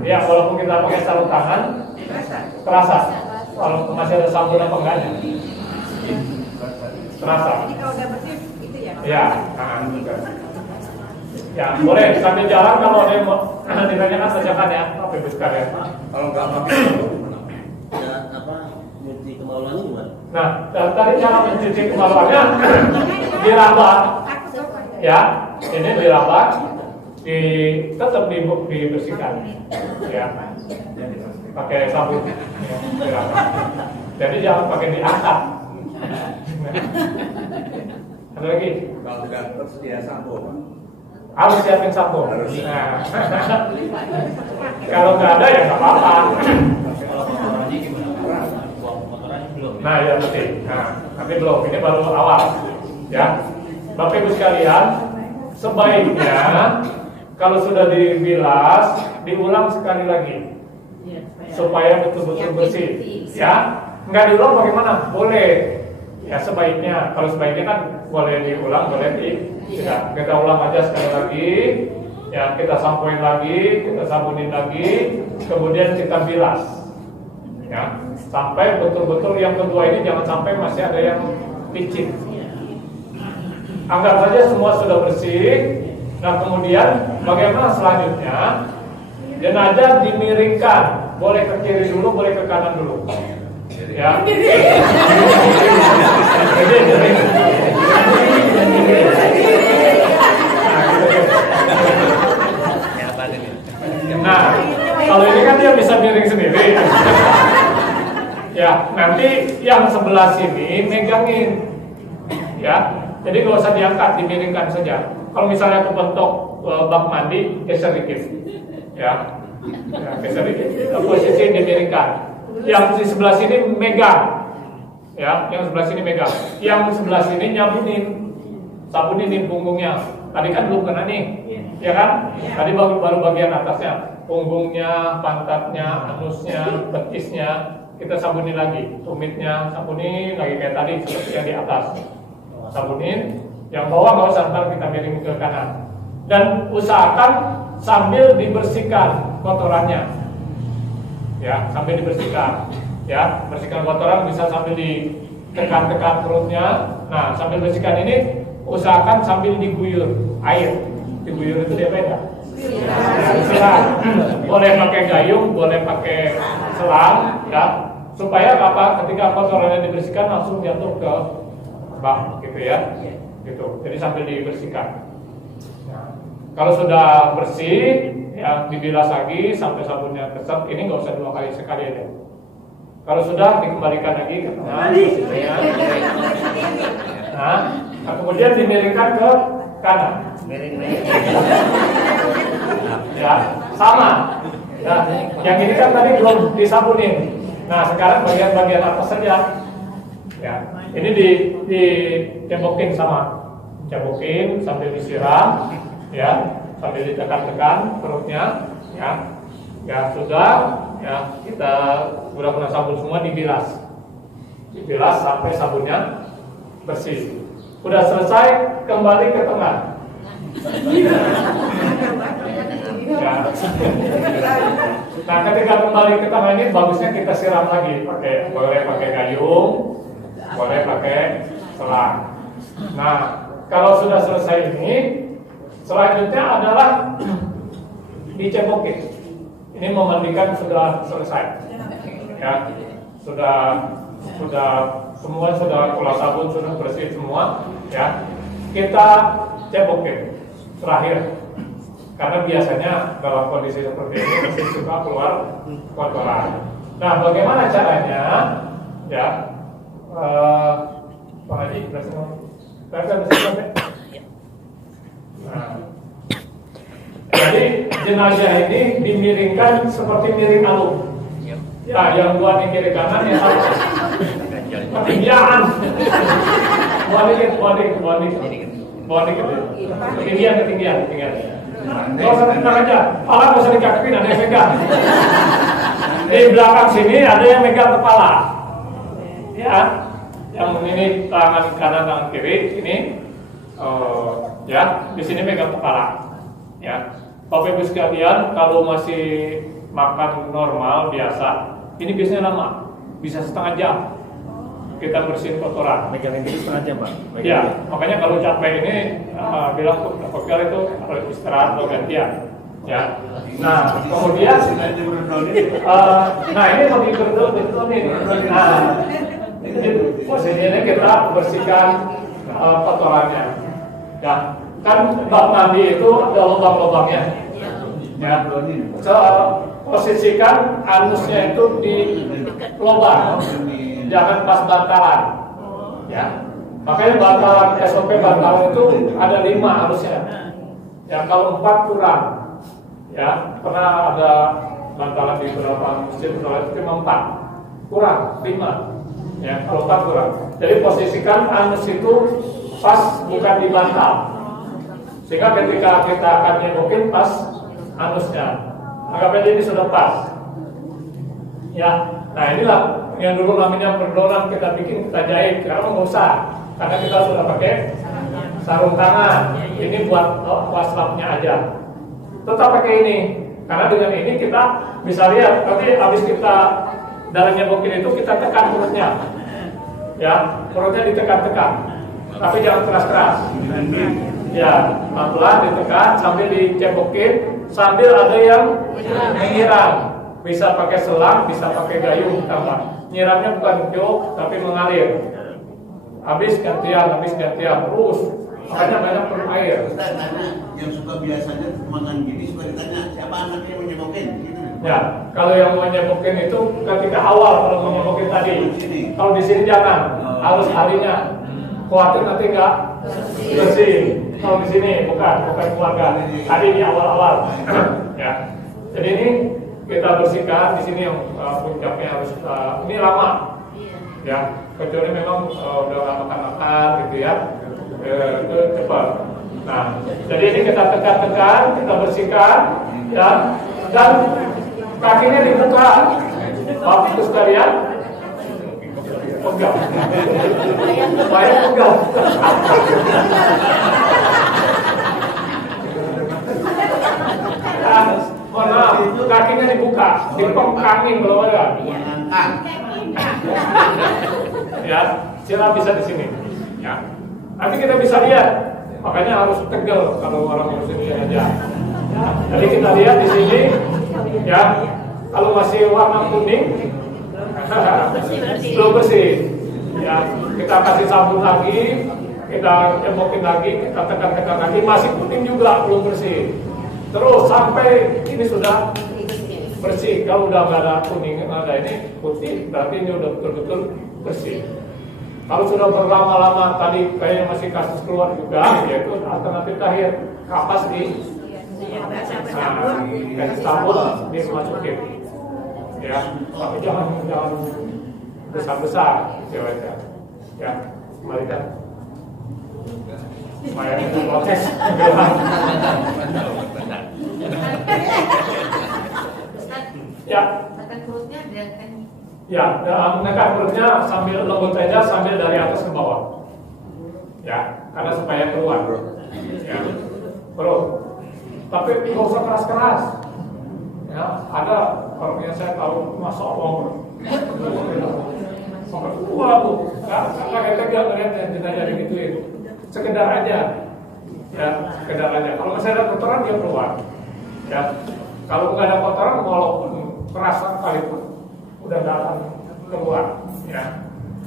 Ya, walaupun kita pakai sarung tangan, terasa. Kalau masih ada sabun apa enggaknya? Terasa. Jadi kalau udah bersih itu ya. Pak? Ya, ya boleh sambil jalan kalau ada yang mau ditanyakan tanyakan ya, Bapak Ibu sekalian. Kalau nggak pakai sabun gimana? Ya apa mencuci kemaluan gimana? Nah, tadi cara mencuci kemaluannya diraba, Aku tahu Pak. ya. Ini diraba, tetap dibersihkan, ya. Pakai sabun, ya, diraba. Jadi jangan pakai diangkat. Ada lagi? Kalau nggak tersedia sabun, Harus siapin sabun. Harus. Nah. Kalau nggak ada ya nggak apa-apa. Kalau kotorannya gimana? Buang kotorannya belum. Nah ya betul. Nah, tapi belum. Ini baru awal. Ya, Bapak Ibu sekalian, sebaiknya kalau sudah dibilas, diulang sekali lagi supaya betul-betul bersih. Ya, nggak diulang bagaimana? Boleh. Ya sebaiknya. Kalau sebaiknya kan boleh diulang, boleh tidak. Kita ulang aja sekali lagi. Ya, kita sampoin lagi, kita sabunin lagi, kemudian kita bilas. Ya, sampai betul-betul yang kedua ini jangan sampai masih ada yang licin. Anggap saja semua sudah bersih. Nah kemudian bagaimana selanjutnya? Jenazah dimiringkan, boleh ke kiri dulu, boleh ke kanan dulu. Ya. Nah, kalau ini kan dia bisa miring sendiri. Ya, nanti yang sebelah sini megangin. Ya, jadi nggak usah diangkat, dimiringkan saja. Kalau misalnya kebentuk bak mandi, geser dikit. Ya, geser dikit. Posisi dimiringkan. Yang di sebelah sini megang. Ya, yang sebelah sini megang. Yang sebelah sini nyabunin. Sabuninin punggungnya. Tadi kan belum kena nih. Ya kan? Tadi baru bagian atasnya. Punggungnya, pantatnya, anusnya, betisnya kita sabunin lagi. Tumitnya sabunin lagi kayak tadi seperti yang di atas. Sabunin. Yang bawah nggak usah, ntar kita miring ke kanan. Dan usahakan sambil dibersihkan kotorannya. Ya, sambil dibersihkan. Ya, bersihkan kotoran bisa sambil ditekan-tekan perutnya. Nah, sambil bersihkan ini usahakan sambil diguyur air. Diguyur itu dia beda. Siram. Boleh pakai gayung, boleh pakai selang, ya. Supaya apa? Ketika kotorannya dibersihkan langsung jatuh ke bak, gitu ya. Gitu. Jadi sambil dibersihkan. Ya. Kalau sudah bersih, ya dibilas lagi sampai sabunnya keset. Ini nggak usah 2 kali, sekali aja. Kalau sudah dikembalikan lagi ke tengah. Nah, kemudian dimiringkan ke kanan. Ya, sama. Ya, yang ini kan tadi belum disabunin. Nah, sekarang bagian-bagian atas saja. Ya, ini dicebokin sama, cebokin sambil disiram, ya, sambil ditekan-tekan perutnya, ya. Ya sudah, ya kita udah kena sabun semua, dibilas sampai sabunnya bersih. Udah selesai, kembali ke tengah. Ya. Nah, ketika kembali ke tengah ini bagusnya kita siram lagi, boleh pakai gayung, boleh pakai selang. Nah, kalau sudah selesai ini, selanjutnya adalah dicebokin. Ini memandikan sudah selesai. ya sudah semua sudah kelas sabun sudah bersih semua, ya kita cebokin terakhir, karena biasanya dalam kondisi seperti ini mesti suka keluar kotoran. Nah, bagaimana caranya? Ya, Pak Haji, nah, jadi jenazah ini dimiringkan seperti miring alun. Ya, yang buat di kiri kanan ya sama. Ketinggian. Ketinggian. Kalau usah tenang aja, kepala nggak usah dikakiin, ada yang megang. Di belakang sini ada yang megang kepala. Ya, yang ini tangan kanan, tangan kiri, ini ya di sini megang kepala. Ya, Bapak Ibu sekalian, kalau masih makan normal biasa, ini biasanya lama, bisa setengah jam kita bersihin kotoran. Megang ini setengah jam, Pak. Ya, makanya kalau capek ini bilang ke dokter itu harus istirahat atau gantian. Ya. Nah, kemudian nah ini lebih betul nih. Nah, posisinya kita bersihkan kotorannya. Ya, kan bak mandi itu ada lubang-lubangnya. Ya, posisikan anusnya itu di lubang, jangan pas bantalan. Ya, makanya bantalan SOP bantalan itu ada 5 anusnya. Ya, kalau 4 kurang. Ya, pernah ada bantalan di beberapa masjid itu cuma 4, kurang 5. Ya, kalau 4 kurang. Jadi posisikan anus itu pas, bukan di bantal. Sehingga ketika kita akan nyedokin pas anusnya, anggap aja ini sudah pas. Ya, nah inilah yang dulu namanya perdonan kita bikin, kita jahit. Sekarang nggak usah, karena kita sudah pakai sarung tangan. Ini buat waslapnya aja. Tetap pakai ini, karena dengan ini kita bisa lihat. Nanti habis kita darahnya nyedokin itu kita tekan perutnya. Ya, perutnya ditekan-tekan, tapi jangan keras-keras. Ya, pelan-pelan ditekan sambil dicebokin, sambil ada yang menyiram. Bisa pakai selang, bisa pakai gayung tambah. Nyiramnya bukan jok, tapi mengalir. Habis gantian terus. Makanya banyak perlu air. Ustaz, karena yang suka biasanya makan gini suka ditanya siapa anaknya yang menyebokin gitu. Ya, kalau yang mau nyebokin itu ketika awal kalau mau nyebokin tadi. Kalau di sini jangan, harus harinya. Khawatir nanti nggak bersih. Kalau di sini bukan keluarga. Tadi di awal-awal. Ya. Jadi ini kita bersihkan di sini yang puncaknya harus ini lama. Ya, kecuali memang udah nggak makan gitu ya. Itu cepat. Nah, jadi ini kita tekan-tekan, kita bersihkan, ya, dan kakinya dibuka. Bapak Ibu sekalian, pegang. Saya pegang. Mohon maaf, kakinya dibuka, dipengkangin kalau ada. Ya, sila bisa di sini. Ya, nanti kita bisa lihat. Makanya harus tegel kalau orang yang sini aja. Ya, jadi kita lihat di sini, ya, kalau masih warna kuning, belum bersih. Ya, kita kasih sabun lagi, kita cembokin lagi, kita tekan-tekan lagi, masih kuning juga belum bersih. Terus sampai ini sudah bersih. Kalau udah nggak ada kuning, ada ini putih, berarti ini udah betul-betul bersih. Kalau sudah berlama-lama tadi kayaknya masih kasus keluar juga, yaitu alternatif terakhir kapas di kasih sabun dimasukin. Ya, tapi jangan besar-besar, ya, kembalikan. Supaya itu proses. Ya. Tekan perutnya dan Ya, menekan perutnya sambil lembut aja, sambil dari atas ke bawah. Ya, karena supaya keluar. Ya, perut. Tapi nggak usah keras-keras. Ya, ada orang yang saya tahu, masya Allah, sampai tua tuh, nggak tegang ngeliatnya jenazah digituin. Sekedar aja, ya, sekedar aja. Kalau masih ada kotoran dia keluar. Ya, kalau nggak ada kotoran, walaupun keras sekalipun, udah nggak akan keluar, ya.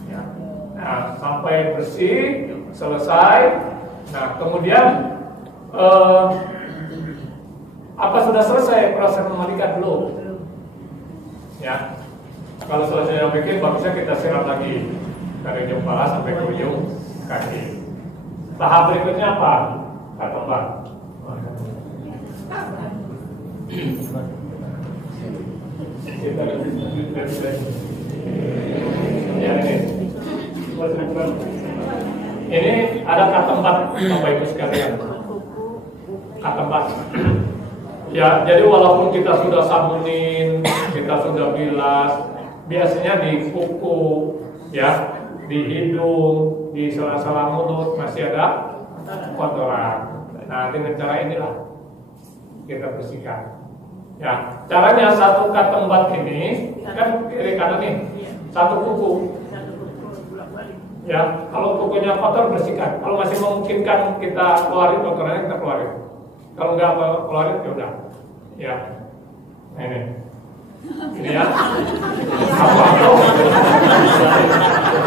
Ya. Nah, sampai bersih, selesai. Nah, kemudian apa sudah selesai proses memandikan belum? Ya. Kalau selesai yang bikin, bagusnya kita siram lagi dari ujung kepala sampai ke ujung kaki. Tahap berikutnya apa? Kata Mbak. Ya, ini ada katempat Bapak Ibu sekalian. Katempat. Ya, jadi walaupun kita sudah sabunin, kita sudah bilas, biasanya di kuku, ya, di hidung, di sela-sela mulut masih ada kotoran. Nah, dengan cara inilah kita bersihkan. Ya, caranya satu katempat ini kan kiri kanan nih, satu kuku. Ya, kalau kukunya kotor bersihkan. Kalau masih memungkinkan kita keluarin kotorannya, kita keluarin. Kalau nggak keluarin ya udah. Ya, nah ini ya. Apa?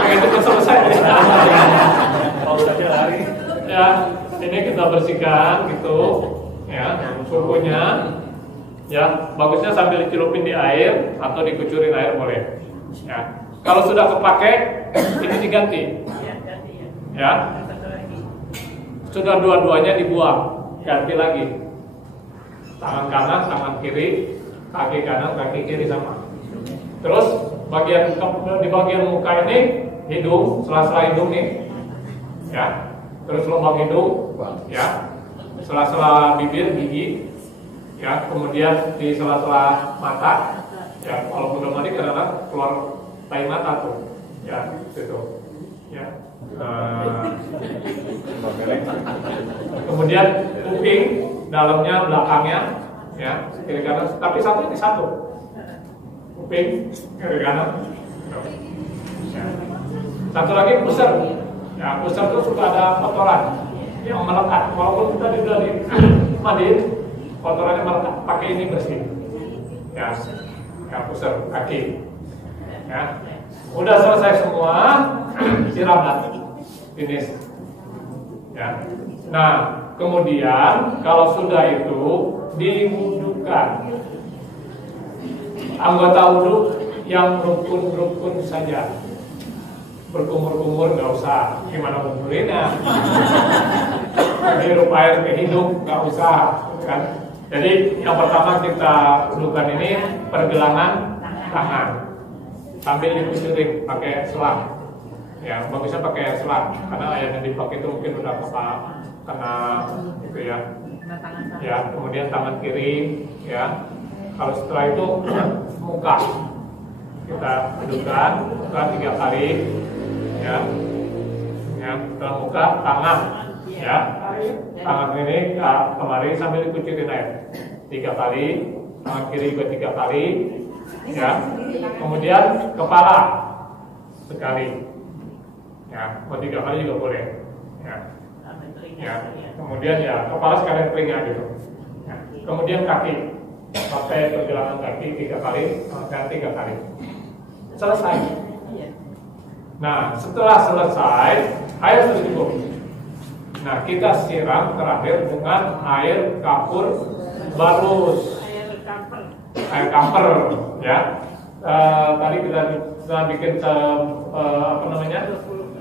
Itu kan selesai. Ya, ini kita bersihkan gitu. Ya, kukunya. Ya, bagusnya sambil dicelupin di air atau dikucurin air boleh. Ya, kalau sudah kepake, ini diganti. Ya, sudah dua-duanya dibuang, ganti lagi. Tangan kanan, tangan kiri, kaki kanan, kaki kiri sama. Terus di bagian muka ini hidung, sela-sela hidung nih, ya. Terus lubang hidung, ya. Sela-sela bibir, gigi, ya. Kemudian di sela-sela mata, ya. Kalau belum mandi kadang keluar tai mata tuh, ya, gitu, ya. Kemudian kuping, dalamnya, belakangnya, ya, kiri kanan. Tapi satu ini satu. Kuping, kiri kanan. Ya. Satu lagi pusar. Ya, pusar itu suka ada kotoran yang melekat. Walaupun tadi sudah dimandiin, kotorannya melekat. Pakai ini bersih. Ya, ya pusar kaki. Ya, udah selesai semua, siram lagi. Finish. Ya. Nah, kemudian kalau sudah itu diwudukan. Anggota wudhu yang rukun-rukun saja. Berkumur-kumur nggak usah. Gimana nguburinnya? Hirup air ke hidung nggak usah, kan? Jadi yang pertama kita wudukan ini pergelangan tangan sambil dikucurin pakai selang. Ya, bagusnya pakai selang karena air yang dipakai itu mungkin udah kena gitu ya. Ya, kemudian tangan kiri, ya. Kalau setelah itu muka kita dudukan, muka 3 kali, ya. Ya, setelah muka tangan, ya. Tangan ini kemari sambil dikucurin air 3 kali, tangan kiri juga 3 kali, ya. Kemudian kepala sekali. Ya, mau 3 kali juga boleh. Ya. Ya. Kemudian ya kepala sekalian telinga gitu. Ya. Kemudian kaki, sampai pergelangan kaki 3 kali, tangan 3 kali. Selesai. Nah, setelah selesai, air sudah cukup. Nah, kita siram terakhir dengan air kapur barus. Air kamper, ya. Tadi kita bikin apa namanya?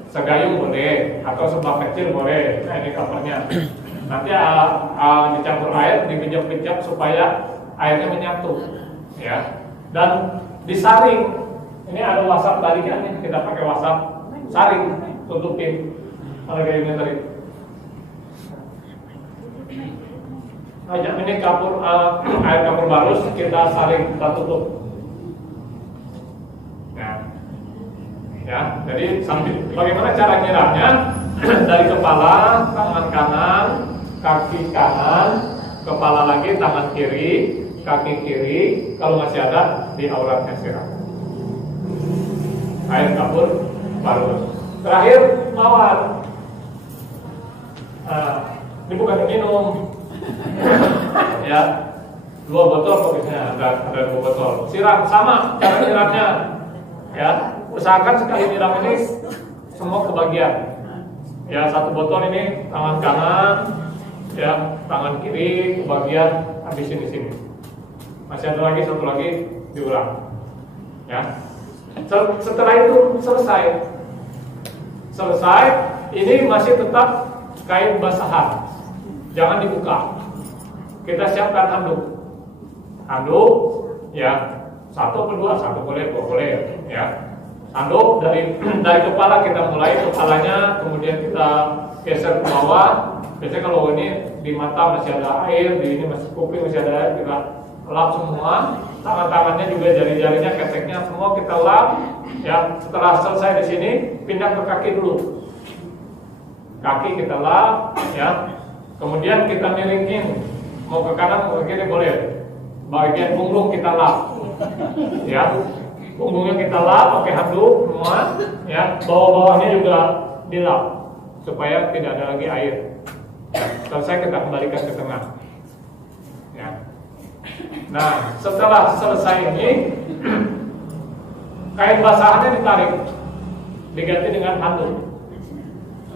Segayung boleh atau sebab kecil boleh. Nah, ini covernya. Nanti dicampur air, dibejak-bejak supaya airnya menyatu, ya. Dan disaring. Ini ada wasap tarikan nih, kita pakai wasap saring, tutupin. Kalau kayak ini tadi. Ajak ini kapur air kapur barus kita saring, kita tutup. Ya, jadi sambil bagaimana cara nyiramnya? Dari kepala, tangan kanan, kaki kanan, kepala lagi, tangan kiri, kaki kiri. Kalau masih ada di auratnya siram. Air kapur barus. Terakhir mawar. Ini bukan minum. Ya, 2 botol kopinya, ada 2 botol. Siram sama cara nyiramnya, ya. Usahakan sekali nyiram ini semua kebagian. Ya, 1 botol ini tangan kanan, ya, tangan kiri kebagian, habisin di sini. Masih ada lagi 1 lagi, diulang. Ya. Setelah itu selesai, ini masih tetap kain basahan, jangan dibuka. Kita siapkan handuk, ya, 1 atau 2, 1 boleh, 2 boleh, ya. Handuk dari kepala kita mulai, kepalanya kemudian kita geser ke bawah. Biasanya kalau ini di mata masih ada air, di ini masih kuping masih ada air, kita lap semua. Tangan-tangannya juga jari-jarinya, keteknya semua kita lap. Ya, setelah selesai di sini, pindah ke kaki dulu. Kaki kita lap, ya. Kemudian kita miringin, mau ke kanan, mau ke kiri boleh. Bagian punggung kita lap, ya. Punggungnya kita lap pakai handuk semua, ya. Bawah-bawahnya juga dilap supaya tidak ada lagi air. Selesai kita kembalikan ke tengah, ya. Nah, setelah selesai ini, kain basahannya ditarik, diganti dengan handuk,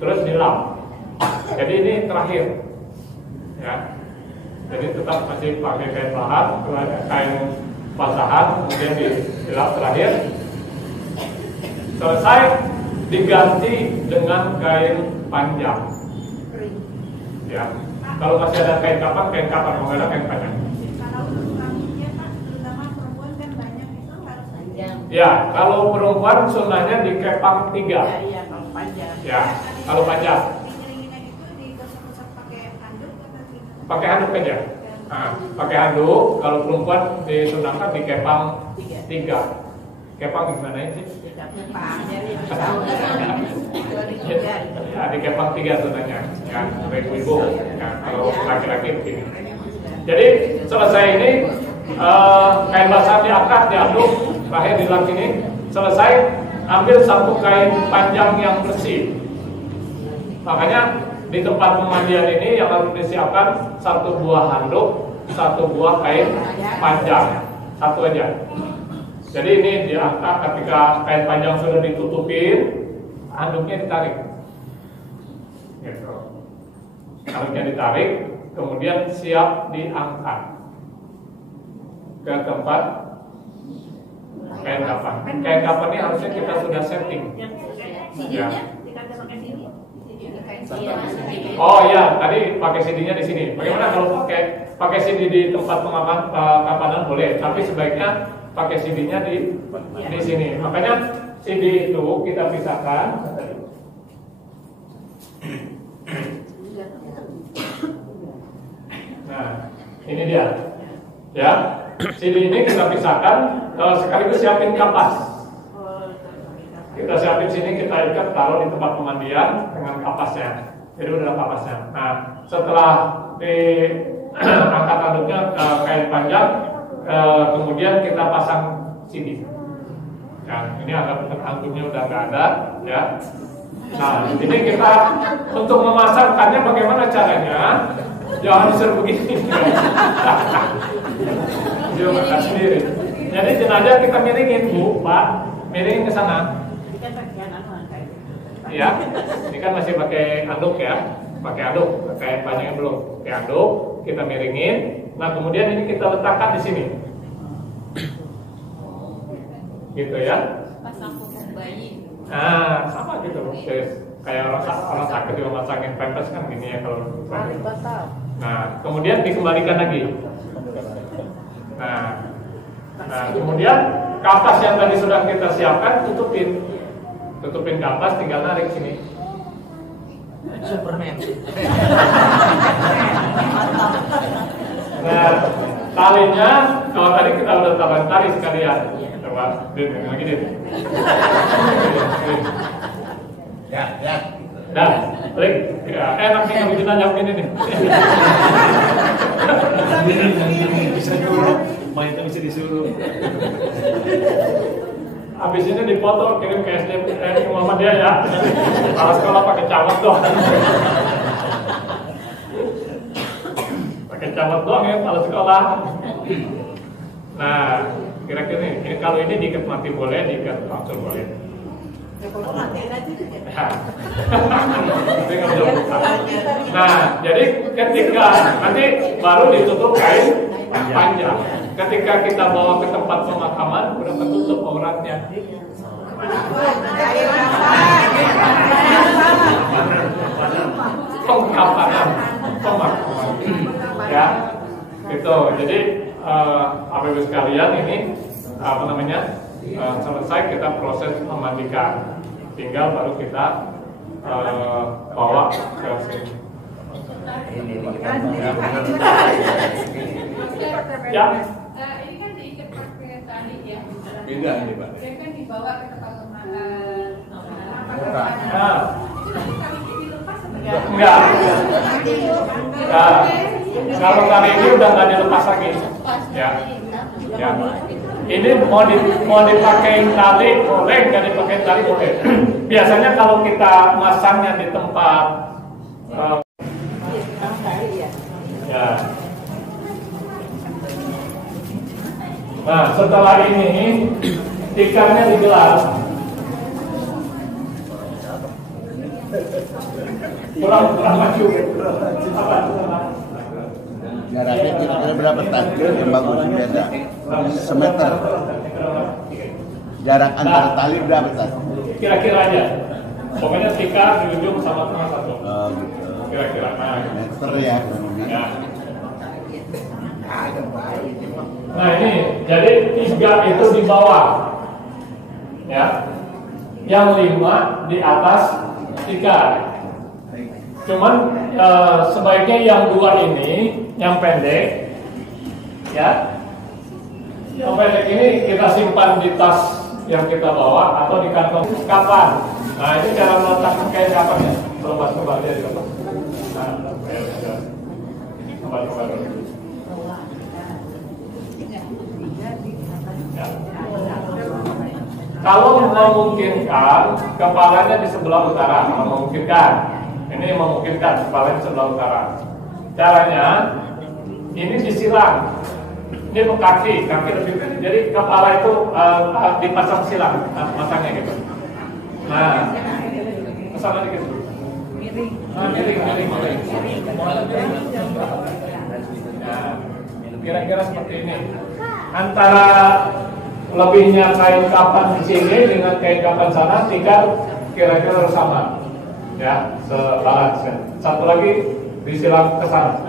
terus dilap. Jadi ini terakhir, ya. Jadi tetap masih pakai kain basahan, kemudian dilap terakhir. Selesai, diganti dengan kain panjang. Ya, kalau masih ada kain kapan, kalau nggak ada kain panjang. Kalau untuk rambutnya Pak, terutama perempuan kan banyak itu harus panjang. Ya, kalau perempuan sunnahnya dikepang 3. Iya, kalau panjang. Ya, kalau panjang. Diiringinnya itu digosok-gosok pakai handuk atau gimana? Pakai handuk aja. Nah, pakai handuk. Kalau perempuan disunahkan dikepang 3. Kepang gimana sih? Ya, dikepang 3 sunahnya. Ya, ibu-ibu. Ya, kalau laki-laki begini. Jadi selesai ini kain basah diangkat, diaduk, terakhir dilap ini. Selesai, ambil 1 kain panjang yang bersih. Makanya di tempat pemandian ini yang harus disiapkan 1 buah handuk, 1 buah kain panjang, 1 aja. Jadi ini diangkat ketika kain panjang sudah ditutupin, handuknya ditarik. Gitu. Handuknya ditarik, kemudian siap diangkat ke tempat kain kapan. Kain kapan ini harusnya kita sudah setting. Ya. Oh iya, tadi pakai CD-nya di sini. Bagaimana kalau pakai CD di tempat kapanan boleh, tapi sebaiknya pakai CD-nya di sini. Makanya CD itu kita pisahkan. Nah, ini dia. Ya, CD ini kita pisahkan. Sekaligus siapin kapas. Kita siapin sini, kita ikat, taruh di tempat pemandian dengan kapasnya. Jadi udah ada kapasnya. Nah, setelah diangkat handuknya kain panjang, kemudian kita pasang CD. Ya, ini agak handuknya udah nggak ada, ya. Nah, di sini kita untuk memasangkannya bagaimana caranya? Jangan disuruh begini. Dia makan sendiri. Jadi jenazah kita miringin, Bu, Pak, miringin ke sana. Ya, ini kan masih pakai handuk ya, pakai handuk, kain panjangnya belum, pakai handuk, kita miringin. Nah, kemudian ini kita letakkan di sini, gitu ya. Pasang pupuk bayi. Nah, sama gitu, kayak orang sakit juga masangin pampers kan gini ya kalau. Nah, kemudian dikembalikan lagi. Nah, kemudian kapas yang tadi sudah kita siapkan tutupin kapas, tinggal narik sini. Superman. Nah, talinya kalau tadi kita udah tambahin tali sekalian. Coba, lagi Din. Ya, ya. Dah, Rick, ya, enak nih kalau kita nyiapin ini. Bisa disuruh, main itu bisa disuruh. Habis ini dipoto kirim ke SDM Muhammadiyah ya. Kalau sekolah pakai camat doang. Pakai camat. camat doang ya kalau sekolah. Nah, kira-kira ini kalau ini diikat mati boleh, diikat langsung boleh. Nah, jadi ketika nanti baru ditutup kain panjang. Ketika kita bawa ke tempat pemakaman, udah ketutup auratnya. Pemakaman, ya, gitu. Jadi Bapak-Ibu sekalian ini apa namanya selesai kita proses memandikan, tinggal baru kita bawa ke sini. Ya. Ini kan diikat pakai tali ya. Beda ini Pak. Dia kan dibawa ke tempat pemakaman. Nah. Dilepas Enggak. Nah, kalau tali ini udah nggak dilepas lagi. Ya. Ya. Ini mau dipakai tali boleh, nggak dipakai tali boleh. Biasanya kalau kita masangnya di tempat ya. Nah, setelah ini ikannya digelar. Kurang maju. Jaraknya kira-kira berapa tak? Yang bagus beda. Semeter. Jarak antara tali berapa tak? Kira-kira aja. Pokoknya tikar di ujung sama tengah satu. Oh, gitu. Kira-kira. Nah, Meter ya. ya. Nah ini, jadi 3 itu di bawah, ya. Yang 5 di atas 3. Cuman sebaiknya yang 2 ini, yang pendek, ya. Yang pendek ini kita simpan di tas yang kita bawa atau di kantong kapan. Nah ini cara meletakkan kain kapan ya? Lepas kembali ya di kantong. Nah, kembali. Ya. Kalau memungkinkan, kepalanya di sebelah utara. Kalau memungkinkan, ini memungkinkan kepalanya di sebelah utara. Caranya, ini disilang. Ini kaki lebih kecil. Jadi kepala itu dipasang silang, masangnya gitu. Nah, kesana dikit. Nah, miring. Nah, kira-kira seperti ini. Antara lebihnya kain kapan di sini dengan kain kapan sana, tinggal kira-kira harus sama, ya, sebalans. Satu lagi disilang ke sana.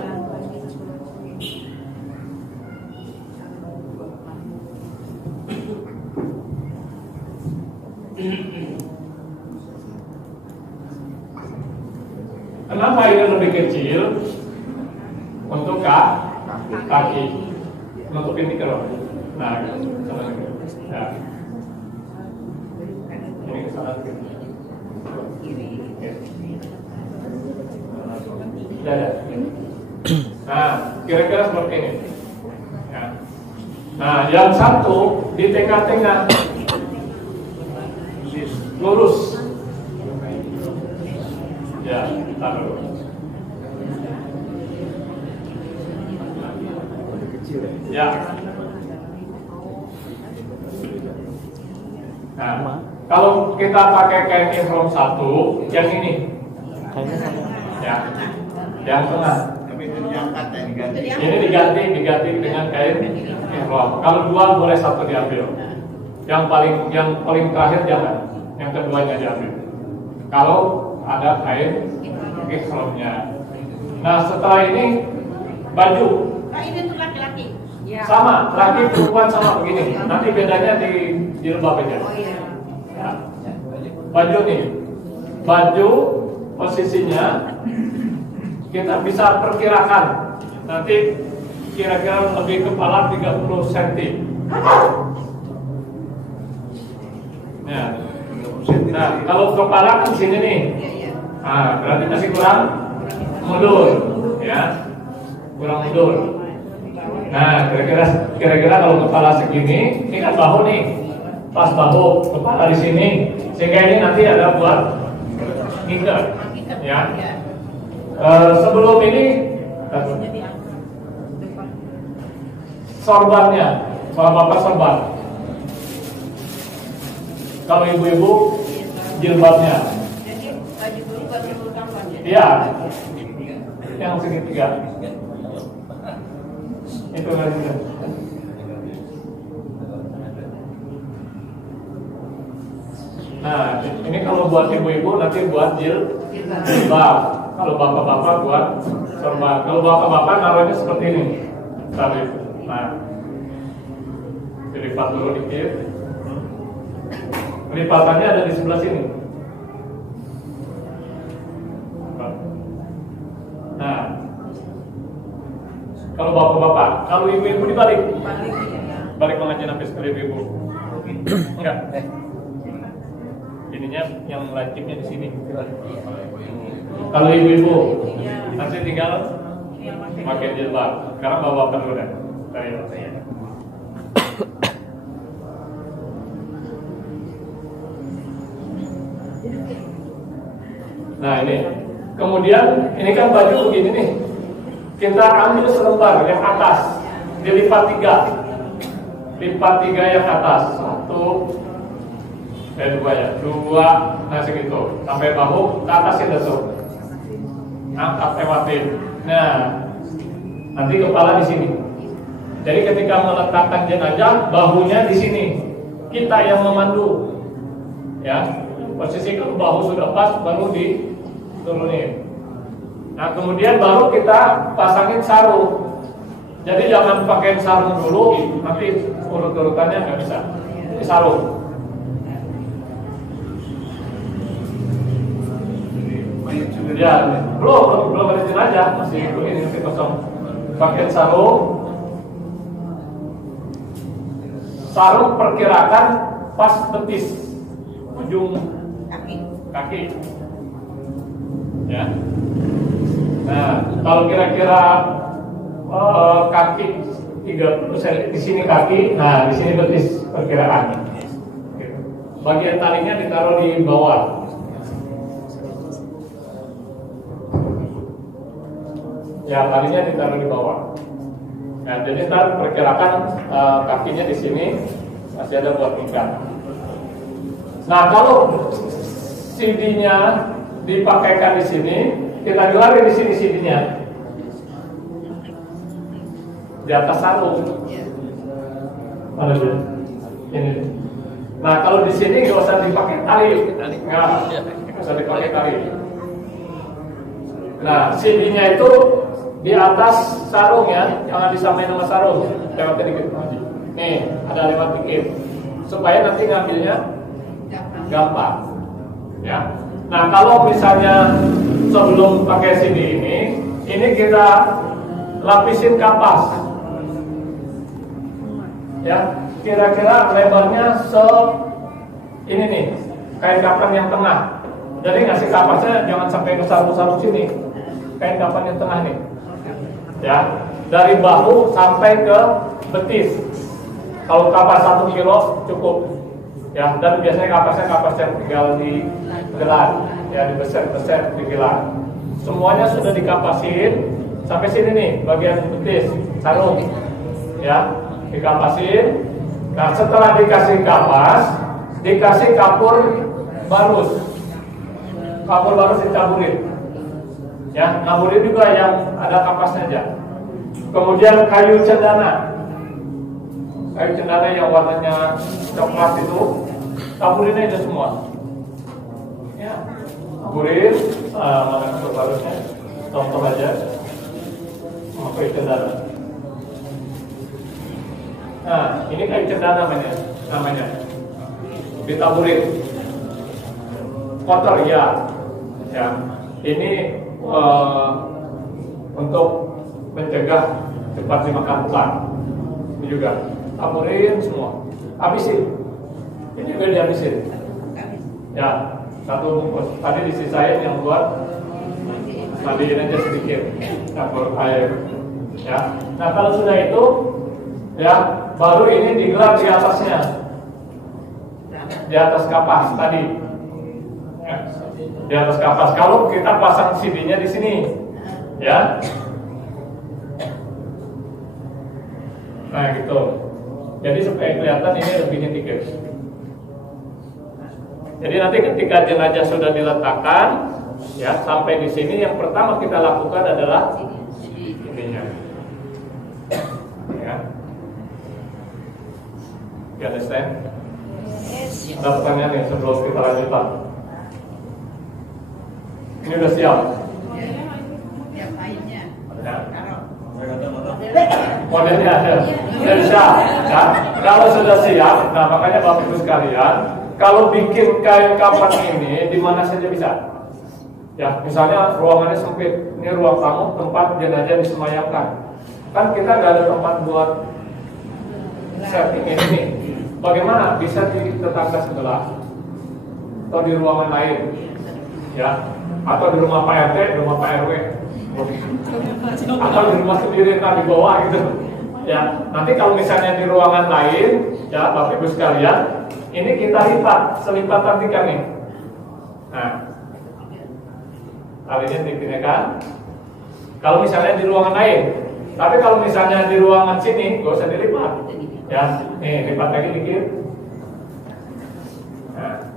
Kenapa ini lebih kecil? Untuk kaki, untuk ini kalau, nah, sana lagi, ya, ini ke sana lagi, ya. Nah, kira-kira seperti ini. Ya. Nah, yang satu di tengah-tengah, lurus. Ya, taruh. Ya. Nah, kalau kita pakai kain ihram 1, yang ini. Ya. Yang tengah. Tapi itu diangkat ya, diganti. Ini diganti dengan kain ihram. Kalau 2 boleh 1 diambil. Yang paling terakhir jangan. Yang keduanya diambil. Kalau ada kain ihramnya. Nah, setelah ini baju. ini untuk laki-laki. Sama, laki perempuan sama begini. Nanti bedanya di lembab aja. Ya. Baju nih, baju posisinya kita bisa perkirakan. Nanti kira-kira lebih kepala 30 cm. Ya. Nah, kalau kepala kan sini nih. Nah, berarti masih kurang mundur, ya. Kurang mundur. Nah, kira-kira kalau kepala segini, ini kan bahu nih, pas bahu, kepala di sini, sehingga ini nanti ada buat ngikat, ya. Sebelum ini, sorbannya, bapak sorban. Kalau ibu-ibu jilbabnya. Jadi baju dulu baru dulu kapan ya? Iya, yang segitiga. Itu garisnya. Nah, ini kalau buat ibu-ibu nanti buat jilbab. Kalau bapak-bapak buat sorban. Kalau bapak-bapak naruhnya seperti ini. Tadi. Nah, dilipat dulu dikit. Lipatannya ada di sebelah sini. Nah, kalau bapak-bapak, kalau ibu-ibu dibalik. Balik pengajian sampai sekali ibu. Enggak. Ininya yang lancipnya di sini. Kalau ibu-ibu, nanti tinggal pakai jilbab. Sekarang bawa dulu deh. Nah ini, kemudian ini kan baju begini nih. Kita ambil selembar yang atas, dilipat 3, lipat 3 yang atas. 1, 2 ya, 2, nah segitu, sampai bahu ke atas itu tuh. Angkat lewatin. Nah, nanti kepala di sini. Jadi ketika meletakkan jenazah, bahunya di sini. Kita yang memandu, ya. Posisi bahu sudah pas, baru diturunin. Nah, kemudian baru kita pasangin sarung. Jadi jangan pakai sarung dulu, nanti urut-urutannya nggak bisa. Ini sarung. Ya, belum ada jenazah, masih ini masih kosong. Pakai sarung. Sarung perkirakan pas betis, ujung kaki. Ya. Nah, kalau kira-kira kaki 30% di sini kaki, nah di sini betis perkiraan. Bagian talinya ditaruh di bawah. Ya, talinya ditaruh di bawah. Nah, jadi ntar perkirakan kakinya di sini masih ada buat ikat. Nah, kalau CD-nya dipakaikan di sini, kita gelarin di sini CD-nya di atas sarung. Mana dia? Ini. Nah, kalau di sini nggak usah dipakai tali, nggak usah dipakai tali. Nah, CD-nya itu di atas sarung ya, jangan disamain sama sarung. Lewat dikit lagi. Nih, ada lewat dikit, supaya nanti ngambilnya gampang. Ya. Nah, kalau misalnya sebelum pakai CD ini kita lapisin kapas. Ya, kira-kira lebarnya ini nih, kain kapan yang tengah. Jadi ngasih kapasnya jangan sampai ke sarung-sarung sini. Kain kapan yang tengah nih. Ya, dari bahu sampai ke betis. Kalau kapas 1 kilo cukup. Ya, dan biasanya kapas yang tinggal digelar, ya dibeset-beset digelar. Semuanya sudah dikapasin sampai sini nih, bagian betis, sarung. Ya, dikapasin. Nah, setelah dikasih kapas, dikasih kapur barus. Kapur barus dicaburin. Ya, ngaburin juga yang ada kapasnya aja. Kemudian kayu cendana. Kayu cendana yang warnanya coklat itu, taburin aja semua. Ya, taburin. Mana kapur barusnya? Contoh aja. Kayu cendana. Nah, ini kayu cendana namanya. Ditaburin. Kotor ya. Ya, ini untuk mencegah cepat dimakan ular. Ini juga taburin semua, habisin. Ini juga dihabisin. Ya, 1 bungkus. Tadi disisain yang buat mandiin aja sedikit, campur air. Ya. Nah, kalau sudah itu, ya baru ini digelar di atasnya, di atas kapas tadi. Ya. Di atas kapas. Kalau kita pasang CD-nya di sini, ya. Nah gitu. Jadi supaya kelihatan ini lebihnya dikit. Jadi nanti ketika jenazah sudah diletakkan, ya sampai di sini yang pertama kita lakukan adalah ininya. Ya. You understand? Ada pertanyaan nih sebelum kita lanjut Pak. Ini udah siap? Yang lainnya. Ya. Kalau Modelnya ada, sudah bisa. Ya. Kalau sudah siap, nah makanya Bapak Ibu sekalian, kalau bikin kain kapan ini di mana saja bisa. Ya, misalnya ruangannya sempit, ini ruang tamu tempat jenazah disemayamkan. Kan kita nggak ada tempat buat setting ini. Bagaimana bisa di tetangga sebelah atau di ruangan lain, ya, atau di rumah Pak RT, di rumah Pak RW, atau di rumah sendiri di bawah gitu. Ya, nanti kalau misalnya di ruangan lain, ya Bapak Ibu sekalian, ini kita lipat, selipatan 3 nih. Nah, talinya dipindahkan. Kalau misalnya di ruangan lain, tapi kalau misalnya di ruangan sini, gak usah dilipat. Ya, nih lipat lagi dikit. Nah,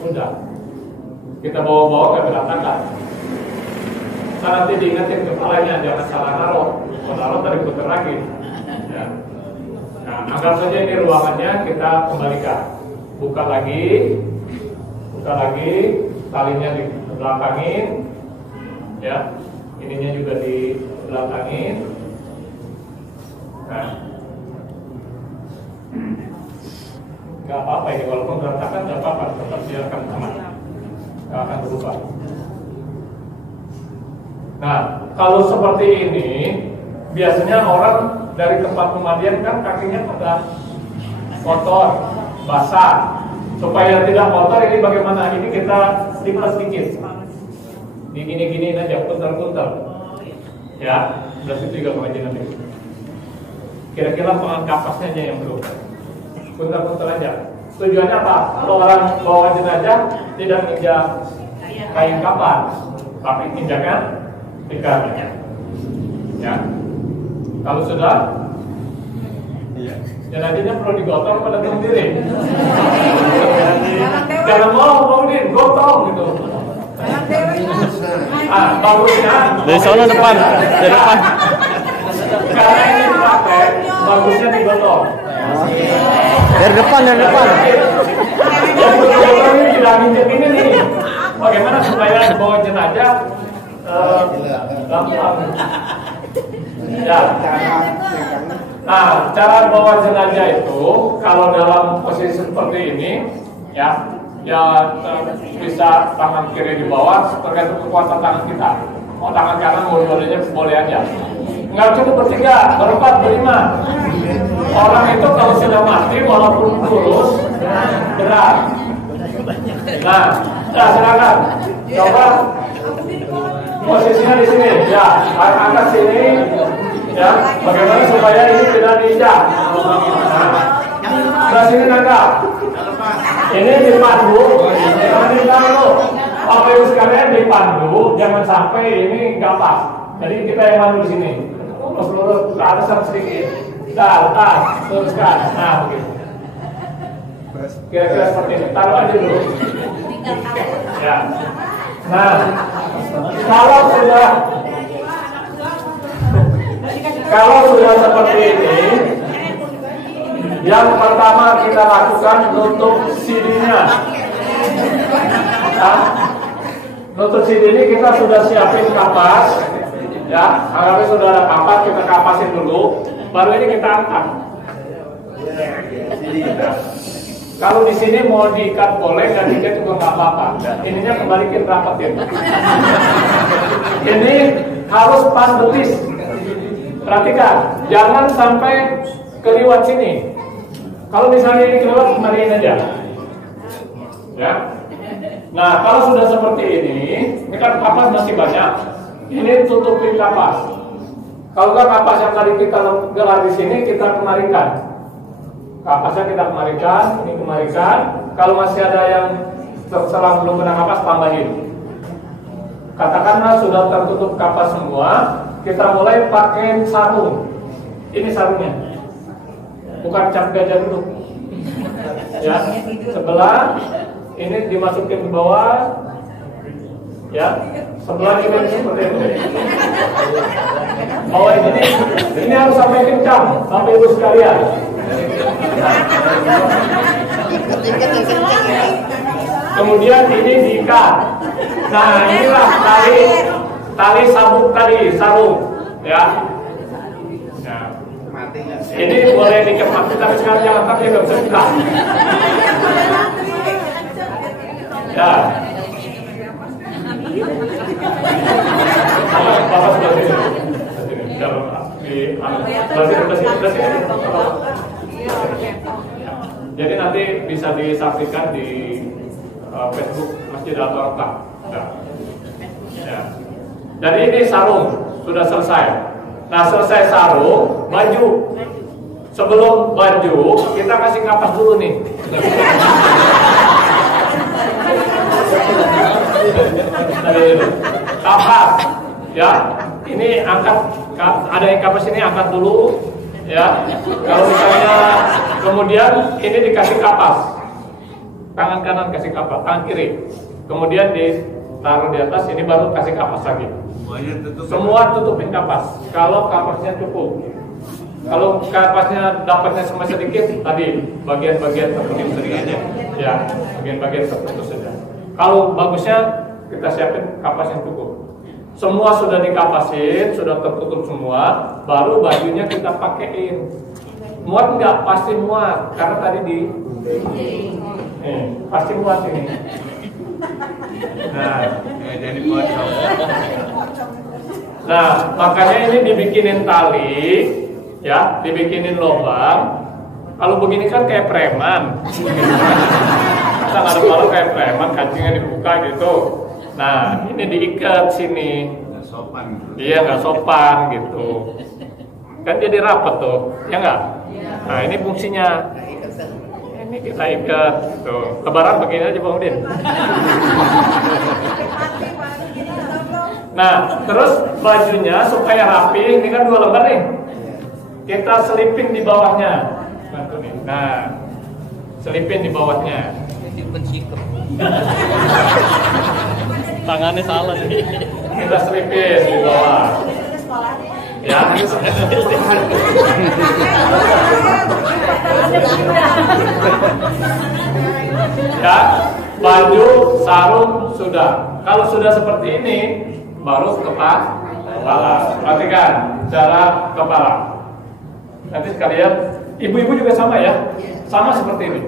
udah. Kita bawa-bawa ke berantakan. Nah, nanti diingetin kepalanya, jangan salah naruh. Kalau naruh tadi putar lagi. Ya. Nah, anggap saja ini ruangannya kita kembalikan. Buka lagi, talinya dibelakangin, ya, ininya juga dibelakangin. Nah, nggak apa-apa ini, walaupun berantakan nggak apa-apa, tetap biarkan aman, nggak akan berubah. Nah, kalau seperti ini, biasanya orang dari tempat pemandian kan kakinya pada kotor, basah. Supaya tidak kotor, ini bagaimana? Ini kita lipat sedikit, digini-gini aja, punter-punter. Ya, udah situ juga pengajian nanti. Kira-kira pengangkapasnya aja yang belum. Punter-punter aja. Tujuannya apa? Kalau orang bawa jenazah tidak injak kain kapan, tapi injakkan tikarnya. Ya. Kalau sudah, jenazahnya perlu digotong pada sendiri. Jangan mau digotong gitu. Bagusnya Dari sana depan, dari depan. karena ini dipakai, bagusnya digotong. Dari depan. Yang betul-betul ini tidak nginjek ini nih. Bagaimana supaya bawa jenazah gampang? Ya. Nah, cara bawa jenazah itu kalau dalam posisi seperti ini, ya bisa tangan kiri di bawah, tergantung kekuatan tangan kita. Mau tangan kanan mau dua-duanya boleh aja. Nggak cukup bertiga, berempat, berlima. Orang itu kalau sudah mati walaupun kurus berat. Nah, silakan coba posisinya di sini. Ya, angkat sini. Ya, bagaimana supaya ini tidak diinjak. Nah, sini nangkap. Ini dipandu, jangan dipandu. Bapak Ibu sekalian dipandu, jangan sampai ini nggak pas. Jadi kita yang pandu di sini. Lurus ke atas sedikit. Letas, teruskan. Nah, begitu. Kira-kira seperti ini. Taruh aja dulu. Ya. Nah, kalau sudah seperti ini, yang pertama kita lakukan nutup CD-nya. Nah, nutup CD ini kita sudah siapin kapas, ya. Anggapnya sudah ada kapas, kita kapasin dulu. Baru ini kita angkat. Kalau di sini mau diikat boleh, dan diikat juga nggak apa-apa. Ininya kembalikan rapetin. Ini harus pas betis. Perhatikan, jangan sampai keliwat sini. Kalau misalnya ini keliwat, kembaliin aja. Ya. Nah, kalau sudah seperti ini kan kapas masih banyak. Ini tutupin kapas. Kalau nggak kapas yang tadi kita gelar di sini, kita kemarikan. Kapasnya kita kemarikan, ini kemarikan. Kalau masih ada yang terselang belum kena kapas, tambahin. Katakanlah sudah tertutup kapas semua, kita mulai pakai sarung. Ini sarungnya, bukan cap gajah dulu. Ya, sebelah ini dimasukin ke bawah. Ya, sebelah ini seperti itu. Bawah ini harus sampai kencang, sampai ibu sekalian. Kemudian ini diikat. Nah, inilah tali sabuk tadi, sarung, ya. Nah, ini boleh dikepak, tapi sekarang jangan pakai nggak bisa buka. Ya. Bapak sudah sini. Jadi nanti bisa disaksikan di Facebook Masjid Al-Barakah. Ya. Jadi ini sarung sudah selesai. Nah, selesai sarung, baju. Sebelum baju kita kasih kapas dulu nih. Kapas, ya. Ini angkat, ada yang kapas ini angkat dulu, ya. Kalau misalnya kemudian ini dikasih kapas, tangan kanan kasih kapas, tangan kiri, kemudian ditaruh di atas, ini baru kasih kapas lagi. Semua tutupin kapas. Kalau kapasnya cukup, kalau kapasnya dapatnya cuma sedikit, tadi bagian-bagian tertentu saja, ya, bagian-bagian tertentu saja. Kalau bagusnya kita siapin kapas yang cukup. Semua sudah dikapasin, sudah tertutup semua, baru bajunya kita pakein. Muat enggak? Pasti muat, karena tadi pasti muat ini. Nah, makanya ini dibikinin tali, ya, dibikinin lubang. Kalau begini kan kayak preman. Kita nggak ada malu kayak preman, kancingnya dibuka gitu. Nah, ini diikat sini. Nggak sopan. Iya, nggak sopan gitu. Kan jadi rapat tuh, ya nggak? Nah, ini fungsinya. Ini kita ikat tuh. Lebaran begini aja Bang Udin. Nah, terus bajunya supaya rapi, ini kan 2 lembar nih. Kita selipin di bawahnya. Nah, selipin di bawahnya. Tangannya salah nih. Kita selipin di bawah. Ya. Ya, baju, sarung sudah. Kalau sudah seperti ini, baru kepala. Perhatikan cara kepala. Nanti sekalian, ibu-ibu juga sama ya, sama seperti ini.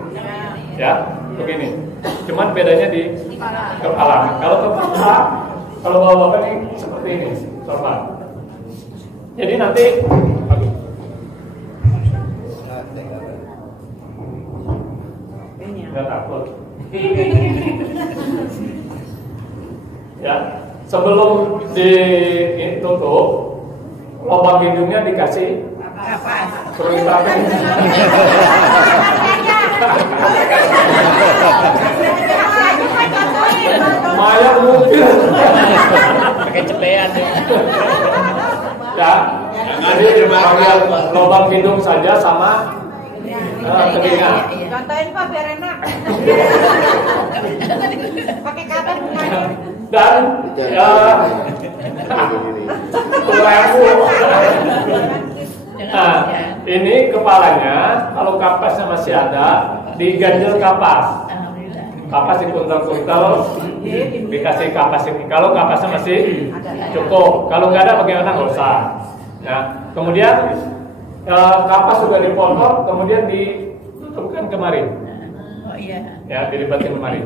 Ya, begini. Cuman bedanya di kepala. Kalau kepala, kalau bawa-bawa ini seperti ini, sorban. Jadi nanti, nggak takut. Ya, sebelum ditutup, lubang hidungnya dikasih suruh diterapin. Mayang mungkin Pakai cepean ya. ya, jadi dipanggil lubang hidung saja sama telinga. Contohin Pak biar enak. Pakai kapan bukan? Dan nah, ini kepalanya kalau kapasnya masih ada, diganjel kapas. Kapas dikuntal-kuntal, dikasih kapas ini. Kalau kapasnya masih cukup, kalau nggak ada bagaimana nggak usah. Nah, kemudian kapas sudah dipotong, kemudian ditutupkan kemari. Oh iya. Ya, dilibatin kemari.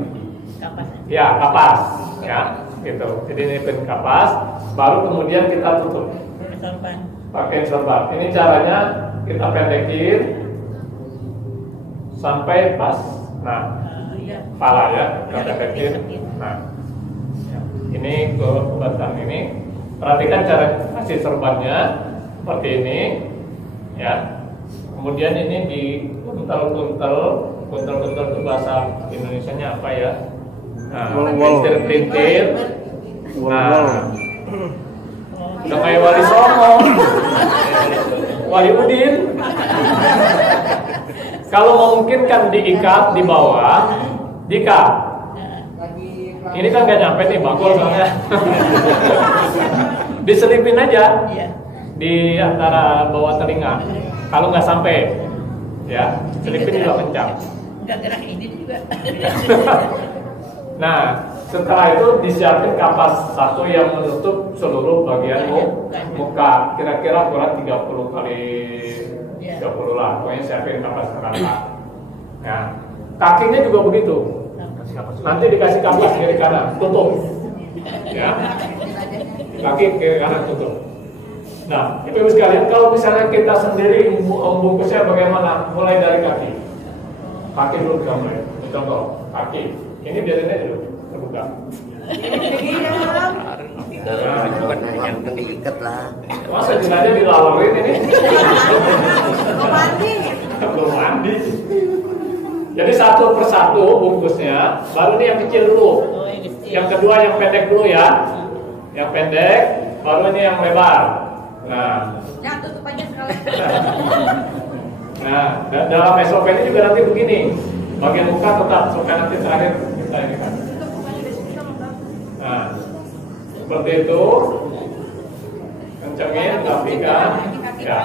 Kapas. Ya, kapas. Ya, gitu. Jadi ini pin kapas, baru kemudian kita tutup. Sorban. Pakai sorban. Ini caranya kita pendekin sampai pas. Nah, Iya. kepala ya, kita pendekin. Nah, ya. Ini ke batang ini. Perhatikan cara kasih sorbannya seperti ini, ya. Kemudian ini dikuntal-kuntal, kuntal-kuntal itu bahasa Indonesianya apa ya? Nah, Wol-wol. lintir-lintir. Nah, Udah kayak Wali Songo, Wali Udin. Kalau memungkinkan diikat di bawah, diikat. Ini kan gak nyampe nih bakul soalnya. Diselipin aja Iya. di antara bawah telinga. Kalau nggak sampai, ya selipin juga kencang. Udah gerak ini juga. Nah, setelah itu disiapin kapas satu yang menutup seluruh bagian muka. Kira-kira ukuran 30 kali 30 lah. Pokoknya siapin kapas rata. Nah, kakinya juga begitu. Nanti dikasih kapas kiri kanan, tutup. Ya, kaki kiri kanan tutup. Nah, Ibu sekalian, kalau misalnya kita sendiri membungkusnya bagaimana? Mulai dari kaki. Kaki dulu kita mulai. Contoh, kaki. Ini biarin aja dulu, terbuka. Bukan yang diikat lah. Masa jenazah dilalerin ini? Mandi. Belum mandi. Jadi satu persatu bungkusnya, baru ini yang kecil dulu. Yang kedua yang pendek dulu ya. Yang pendek, baru ini yang lebar. Nah, Ya, tutup aja sekalian. nah, dalam SOP ini juga nanti begini. Bagian muka tetap sampai nanti terakhir kita ini kan. Nah, seperti itu. Kencengin, rapikan. Ya.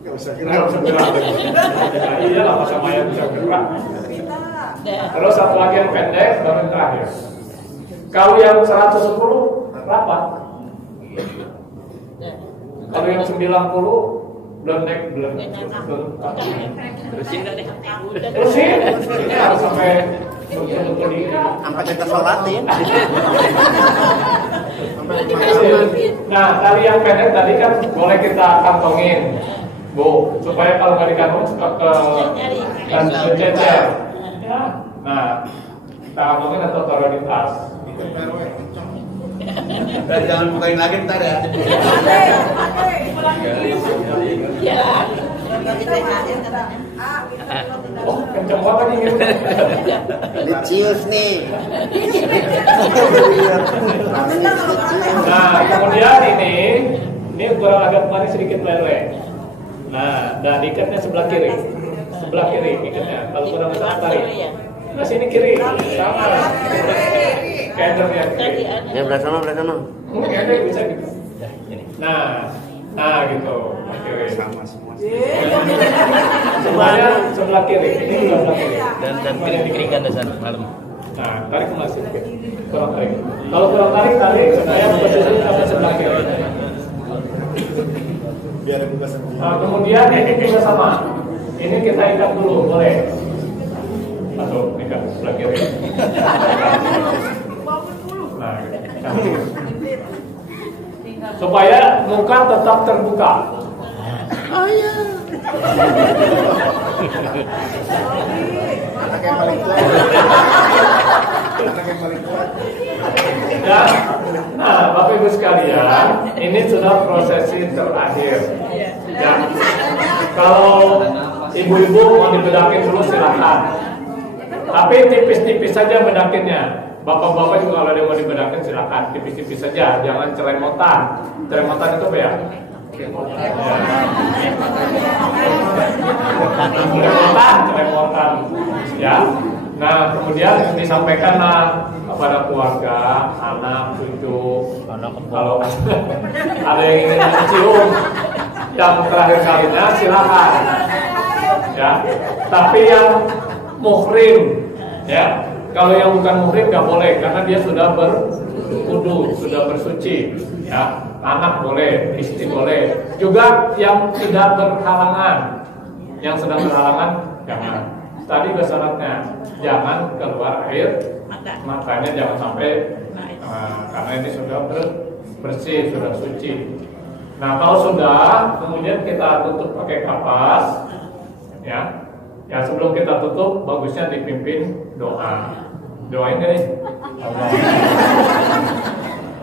Nggak usah Nggak usah gerak. Nah, iyalah masa mayat bisa gerak. Terus satu lagi yang pendek, baru yang terakhir. Kalau yang 110 rapat. Kalau yang 90 blendek. Terusin deh. Terusin. Ini harus sampai betul-betul di. Sampai kita sholatin. Nah, tali yang pendek tadi kan boleh kita kantongin, Bu, supaya kalau nggak dikantong suka ke cecer. Ya. Nah, kita kantongin atau taruh di tas. Dan jangan bukain lagi ntar ya. Ya. Oh, kenceng banget ini. Dicius nih. Nah, kemudian ini ukuran agak kemari sedikit lele. Nah, dan ikatnya sebelah kiri ikatnya. Kalau kurang besar tarik. Nah, sini kiri, sama. Kendernya kiri. Ya belah sana. Kender bisa gitu. Nah gitu. Kiri. sama semua. Semuanya sebelah kiri. Ini juga sebelah kiri. Dan kering-keringkan dasar malam. Nah, tarik ke masih sedikit. Kurang tarik. Kalau kurang tarik supaya posisi sampai sebelah kiri. Biar buka sendiri. Nah, kemudian ini juga sama. Ini kita ikat dulu, boleh. Masuk, ikat sebelah kiri. Nah, gitu. Supaya muka tetap terbuka. Anak yang paling tua. Anak yang paling tua. Ya. Nah, Bapak Ibu sekalian, ini sudah prosesi terakhir. Ya. Kalau ibu-ibu mau dibedakin dulu silakan. Tapi tipis-tipis saja bedakinnya. Bapak-bapak juga kalau ada mau dibedakin silakan, tipis-tipis saja, jangan ceremotan. Ceremotan itu apa ya? Ceremotan. Ya. Nah, kemudian disampaikanlah kepada keluarga, anak, cucu, kalau ada yang ingin mencium yang terakhir kalinya silakan. Ya. Tapi yang muhrim, ya. Kalau yang bukan muhrim nggak boleh karena dia sudah berwudu, sudah bersuci. Ya. Anak boleh, istri boleh. Juga yang tidak berhalangan, yang sedang berhalangan jangan. Tadi bersyaratnya jangan keluar air matanya, jangan sampai karena ini sudah bersih, sudah suci. Nah kalau sudah, kemudian kita tutup pakai kapas, ya. Ya sebelum kita tutup, bagusnya dipimpin doa. Doain deh.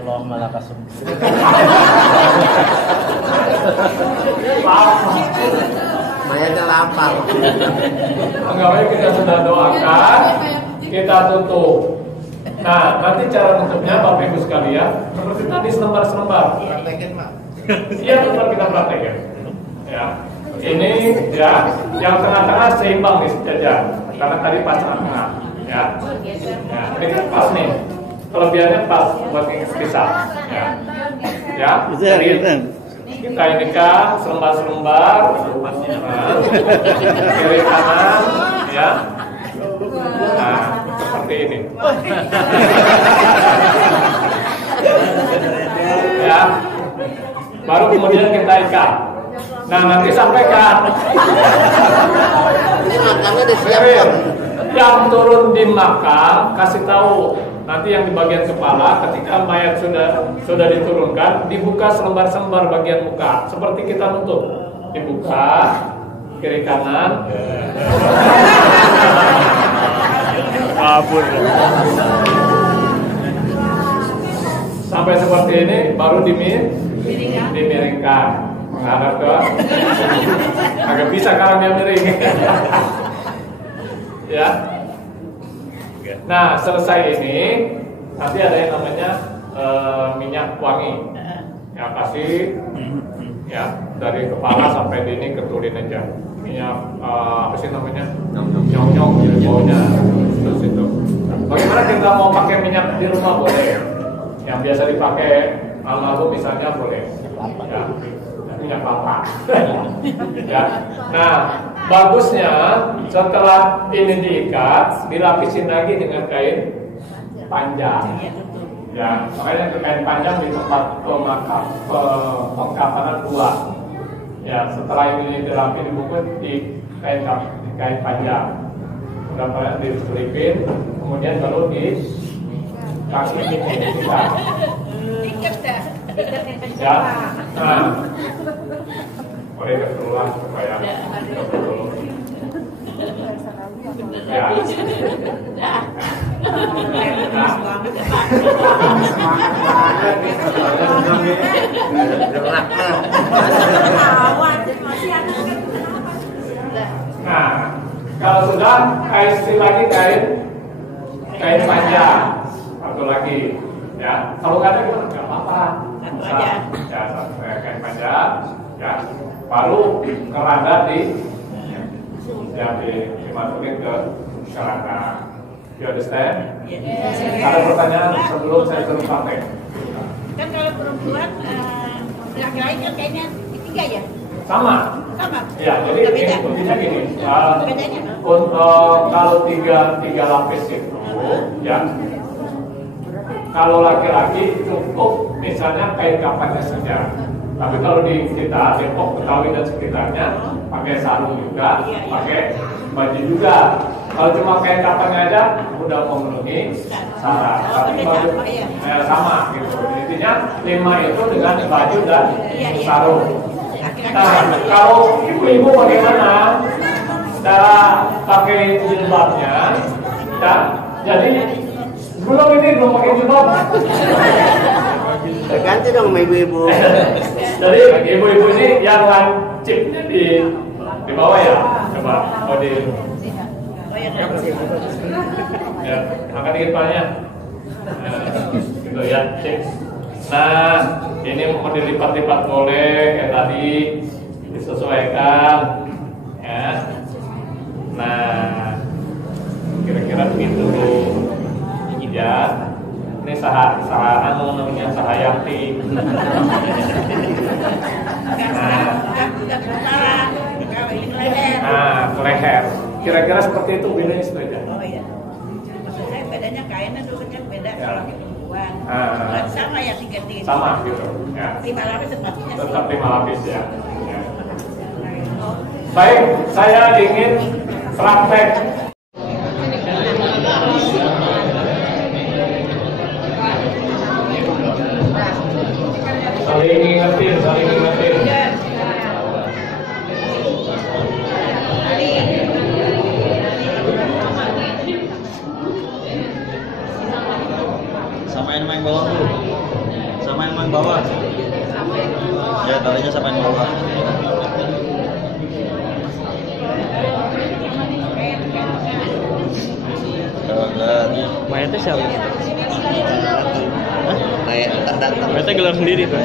Allahumma lakasum. Mayatnya lapar. Anggapnya kita sudah doakan, kita tutup. Nah, nanti cara nutupnya Bapak Ibu sekalian seperti tadi selembar-selembar. Praktekin, Pak. Iya, tetap kita praktekin. Ya, ini ya, yang tengah-tengah seimbang di sejajar, karena tadi pas tengah-tengah. Ya, ya, ini kan pas nih. Kelebihannya pas buat pisah. Ya, ya. Jadi kita ini kan selembar-selembar, kiri kanan, ya. Nah, seperti ini. Ya. Baru kemudian kita ikat. Nah, nanti sampaikan. Ini makannya disiapkan. Yang turun di makam kasih tahu. Nanti yang di bagian kepala ketika mayat sudah diturunkan, dibuka selembar-selembar bagian muka seperti kita nutup. Dibuka kiri kanan. Kabur. Sampai seperti ini baru dimiringkan menghadap ke agak bisa kalau dia miring. Ya. Nah, selesai ini nanti ada yang namanya minyak wangi. Ya, kasih ya dari kepala sampai ini ketulin aja. Minyak apa sih namanya? Nyong-nyong ya, baunya terus itu. Bagaimana kita mau pakai minyak di rumah boleh? Yang biasa dipakai almarhum misalnya boleh. Ya, minyak kelapa. Ya. Nah, bagusnya setelah ini diikat, dilapisin lagi dengan kain panjang. Ya, makanya kain panjang di tempat pengkapanan dua. Ya, setelah ini dilapis dibungkus di kain panjang. Udah diselipin, kemudian baru di kaki diikat. Ya, nah, boleh keseluruhan supaya betul. Ya. Nah, kalau sudah kasih lagi kain panjang atau lagi, ya. Kalau nggak ada gimana? Nggak apa-apa. Ya, kain panjang, ya. Baru keranda dimasukin ke keranda. You understand? Ada pertanyaan sebelum saya suruh praktek? Kan kalau perempuan laki-laki kan kayaknya tiga ya? Sama. Ya, jadi intinya gini. Kalau tiga lapis itu, ya. Kalau laki-laki cukup misalnya kain kapannya saja. Tapi kalau di kita Depok, Betawi dan sekitarnya pakai sarung juga, pakai baju juga. Kalau cuma kain kapannya aja udah memenuhi syarat. Tapi baju sama gitu. Intinya 5 itu dengan baju dan sarung. Nah, kalau ibu-ibu bagaimana cara pakai jilbabnya? Ya, jadi belum pakai jilbab. Ganti dong sama ibu-ibu. Jadi ibu-ibu ini yang lancipnya di bawah ya, coba di ya, angkat dikit palanya, gitu ya, cek. Nah, ini mau dilipat-lipat boleh, kayak tadi disesuaikan, ya. Nah, kira-kira begitu, ya. Ini anu namanya Sahayati. Nah, ke leher. Kira-kira seperti itu bedanya saja. Oh iya. Maksudnya bedanya kainnya dulu kan beda kalau perempuan. Sama ya tiga-tiga. Sama gitu. Ya. 5 lapis sepatunya. Tetap 5 lapis ya. Ya. Baik, saya ingin praktek. Saling ingetin. Samain main bawah dulu. Samain main bawah. Ya, talinya samain bawah. Gelar. Mayatnya siapa? Mayat tak datang. Mayatnya gelar sendiri tuh.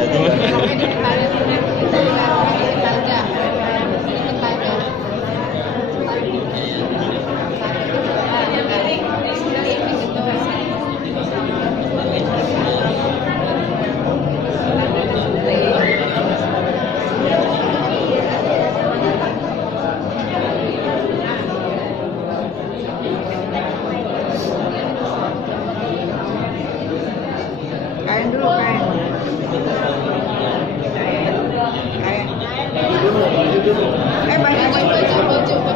Kain dulu, kain.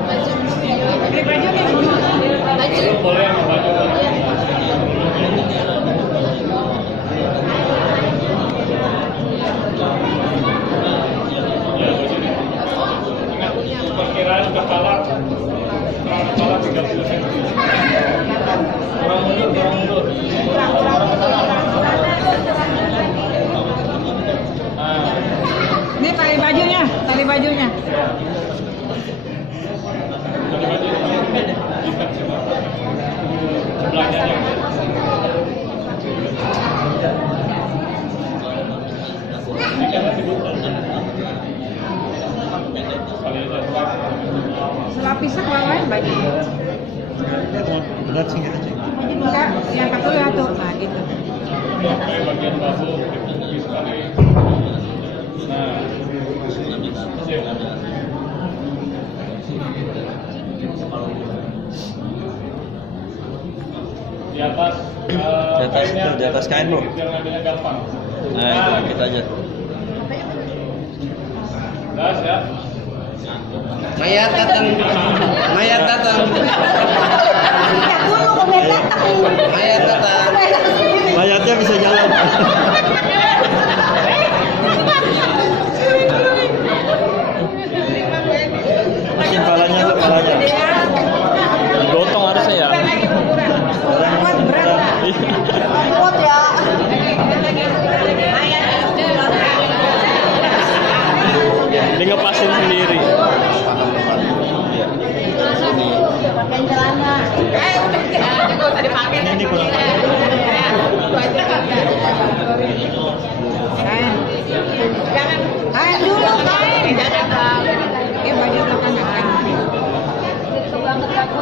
Baju. Beli bajunya dulu. Boleh yang baju. Perkiraan kepala 30 cm. Kurang mundur. Ini tali bajunya. Tali baju sebelahnya yang ini kan masih buka. Kali itu Selapisnya keluarin bajunya. Berat sih kita cek. Enggak, yang satu ya tuh. Nah, gitu. sampai bagian bahu dipukul sekali. Nah, sip. Di atas di atas kain, Bu. Biar ngambilnya gampang. Nah, itu kita aja. Gas ya. Mayat datang. Mayat datang. Mayat datang. Mayatnya bisa jalan. Mungkin palanya tuh palanya. Gotong harusnya ya. Dia ngepasin sendiri. Ini kurang. Kain dulu, kain. Baju tangan.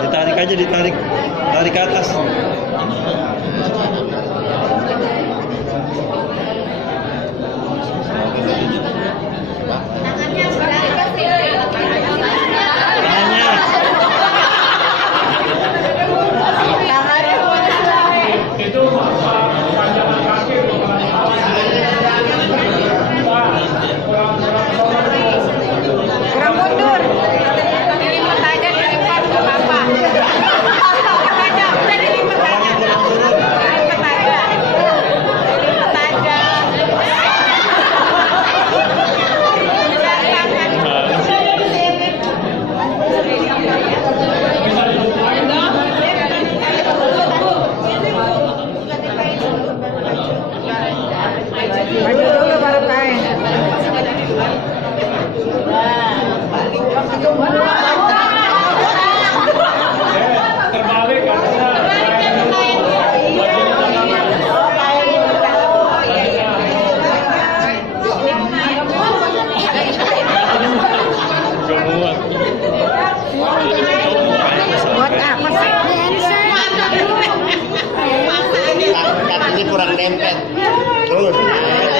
Ditarik aja, ditarik. Tarik ke atas. Itu panjangan kaki Kurang mundur. Dilipat aja, dilipat ke apa? Dilipat aja, udah dilipat aja. Dilipat aja. Dilipat aja. Baju dulu baru kain. terbalik karena Buat apa sih? Kakinya kurang dempet. Terus.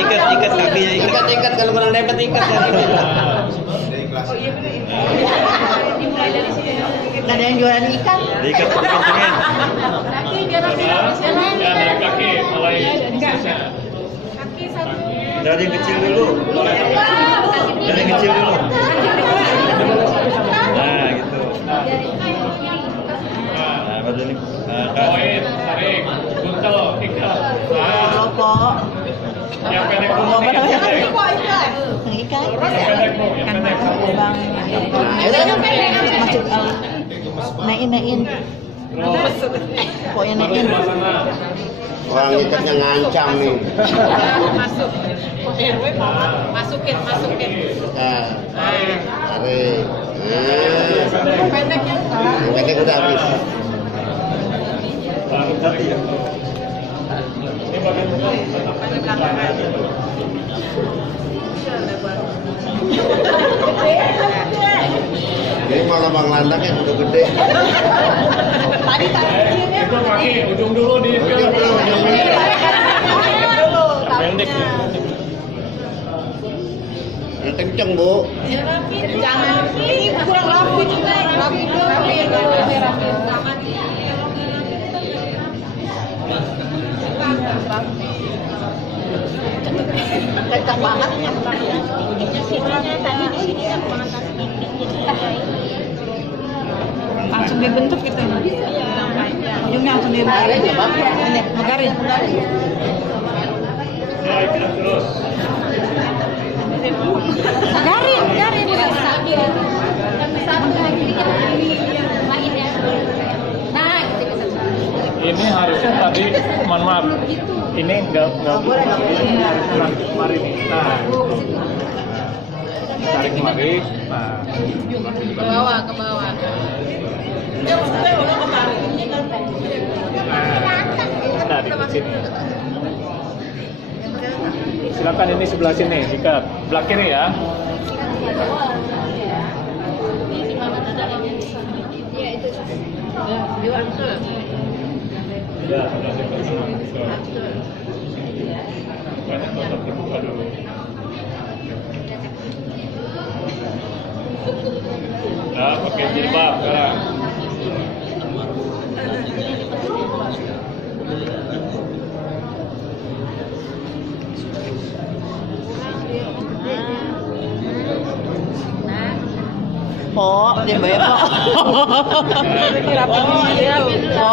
Ikat kakinya, Ikat kalau kurang dempet ikat kakinya. Ada yang jualan ikan. Diikat kencengin. ya dari kaki mulai sisnya. Dari yang kecil dulu. Dari yang kecil dulu. Nah, gitu. Nah, baru ini. Nah, kan. Poin, tarik, buntel, ikat. Nah, Rokok. yang pendek dulu nih, yang pendek. Ikan. Yang pendek Bu, yang pendek. Masuk naikin. Pokoknya naikin. Sebelah sana. Orang ikatnya ngancam nih. Masuk. RW masukin. Nah, tarik. Pendeknya Pendek udah habis. Ini bagian belakang. Jadi malah Bang Landaknya sudah gede. Itu kaki ujung dulu di film dulu. Pendek. Yang kenceng, Bu. Jangan kurang rapi juga. Rapi kencang banget ya. Tadi di sini yang mengangkat langsung dibentuk gitu. Ujungnya langsung dibentuk. Magarin. Ya, ikat terus. Garin. Ini harusnya tadi, mohon maaf, ini nggak boleh kemarin nih. Nah, tarik kemari. Nah, Ke bawah. nah di sini. Silakan ini sebelah sini, sikat. Belah kiri ya. Ya, banyak tetap dibuka dulu. Nah, pakai jilbab sekarang. Po, dia bayar po. Po.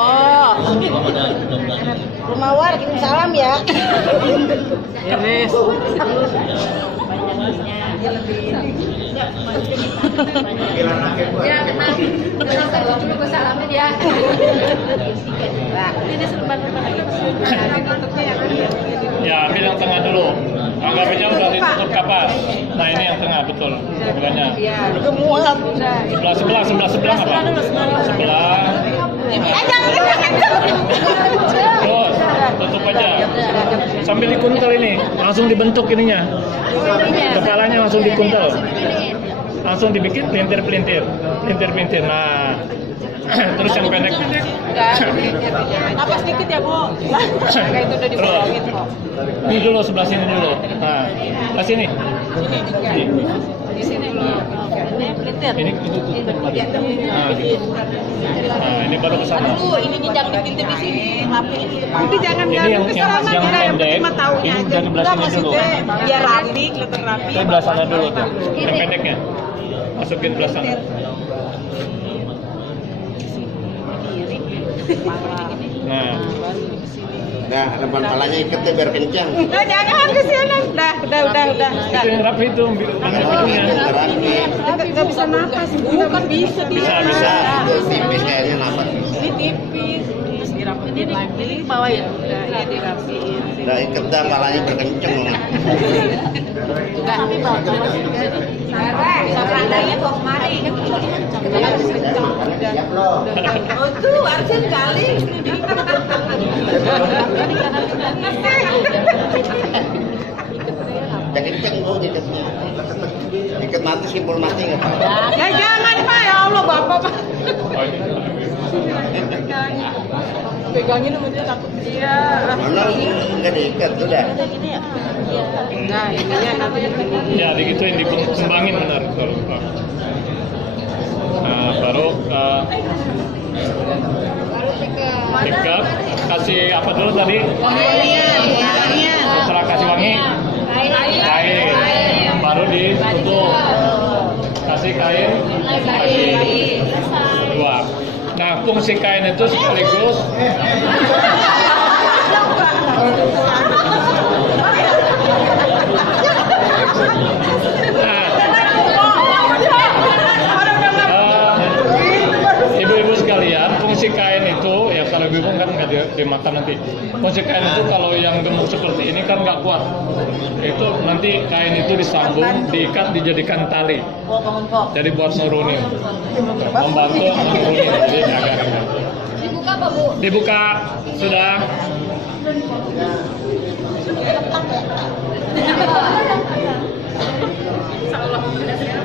Rumah war, kirim salam ya. Iris. Ya, kenal dulu gue salamin ya. Ini selebar-lebar lagi. Ya, ambil yang tengah dulu. Anggapnya udah ditutup kapas. Nah, ini yang tengah betul. Bukannya. Sebelah apa? Sebelah. Terus, tutup aja. Sambil dikuntel ini, langsung dibentuk ininya. Kepalanya langsung dikuntel. Langsung dibikin pelintir. Nah, terus yang pendek. Napas dikit ya, Bu. Kayak itu udah dibolongin kok. Ini dulu sebelah sini dulu. Nah, sebelah sini. Di sini dulu. Ini pelintir. Ini tutup. Nah, gitu. Nah, ini baru ke sana. Ini jangan dikintir di sini. Rapi. Tapi jangan Ini yang pendek. Ini dari belah sini dulu. Biar rapi, kelihatan rapi. Ini belah sana dulu tuh. Yang pendeknya. Masukin belah sana. Nah, depan palanya ikatnya biar kencang. Nah, jangan ke sini. Udah. Itu yang rapi itu, ambil ujungnya. Enggak bisa napas. Bukan bisa. Bisa. Itu tipis kayaknya nafas. Ini tipis. Terus dirapiin lagi. Ini bawah ya. Iya, dirapiin. Udah ikat dah palanya berkencang. Udah. Sabrandanya kok kemari. Oh, itu Arjen kali. Jadi kencang Bu, ikat mati simpul mati nggak? Ya jangan Pak, ya Allah Bapak Pak. Pegangin sama dia takut dia. Mana nggak diikat udah. Nah, ininya nanti begini. Ya, digituin, dikembangin benar. Nah, baru ikat, kasih apa dulu tadi? Setelah kasih wangi, kain, baru ditutup, kasih kain lagi dua. Nah, fungsi kain itu sekaligus ibu-ibu sekalian, fungsi kain itu ya kalau ibu kan nggak dimakan nanti. Fungsi kain itu kalau yang gemuk seperti ini kan nggak kuat. Itu nanti kain itu disambung, diikat, dijadikan tali. Jadi buat nurunin, membantu nurunin. Jadi agak ringan. Dibuka apa Bu? Dibuka sudah. Insya Allah sudah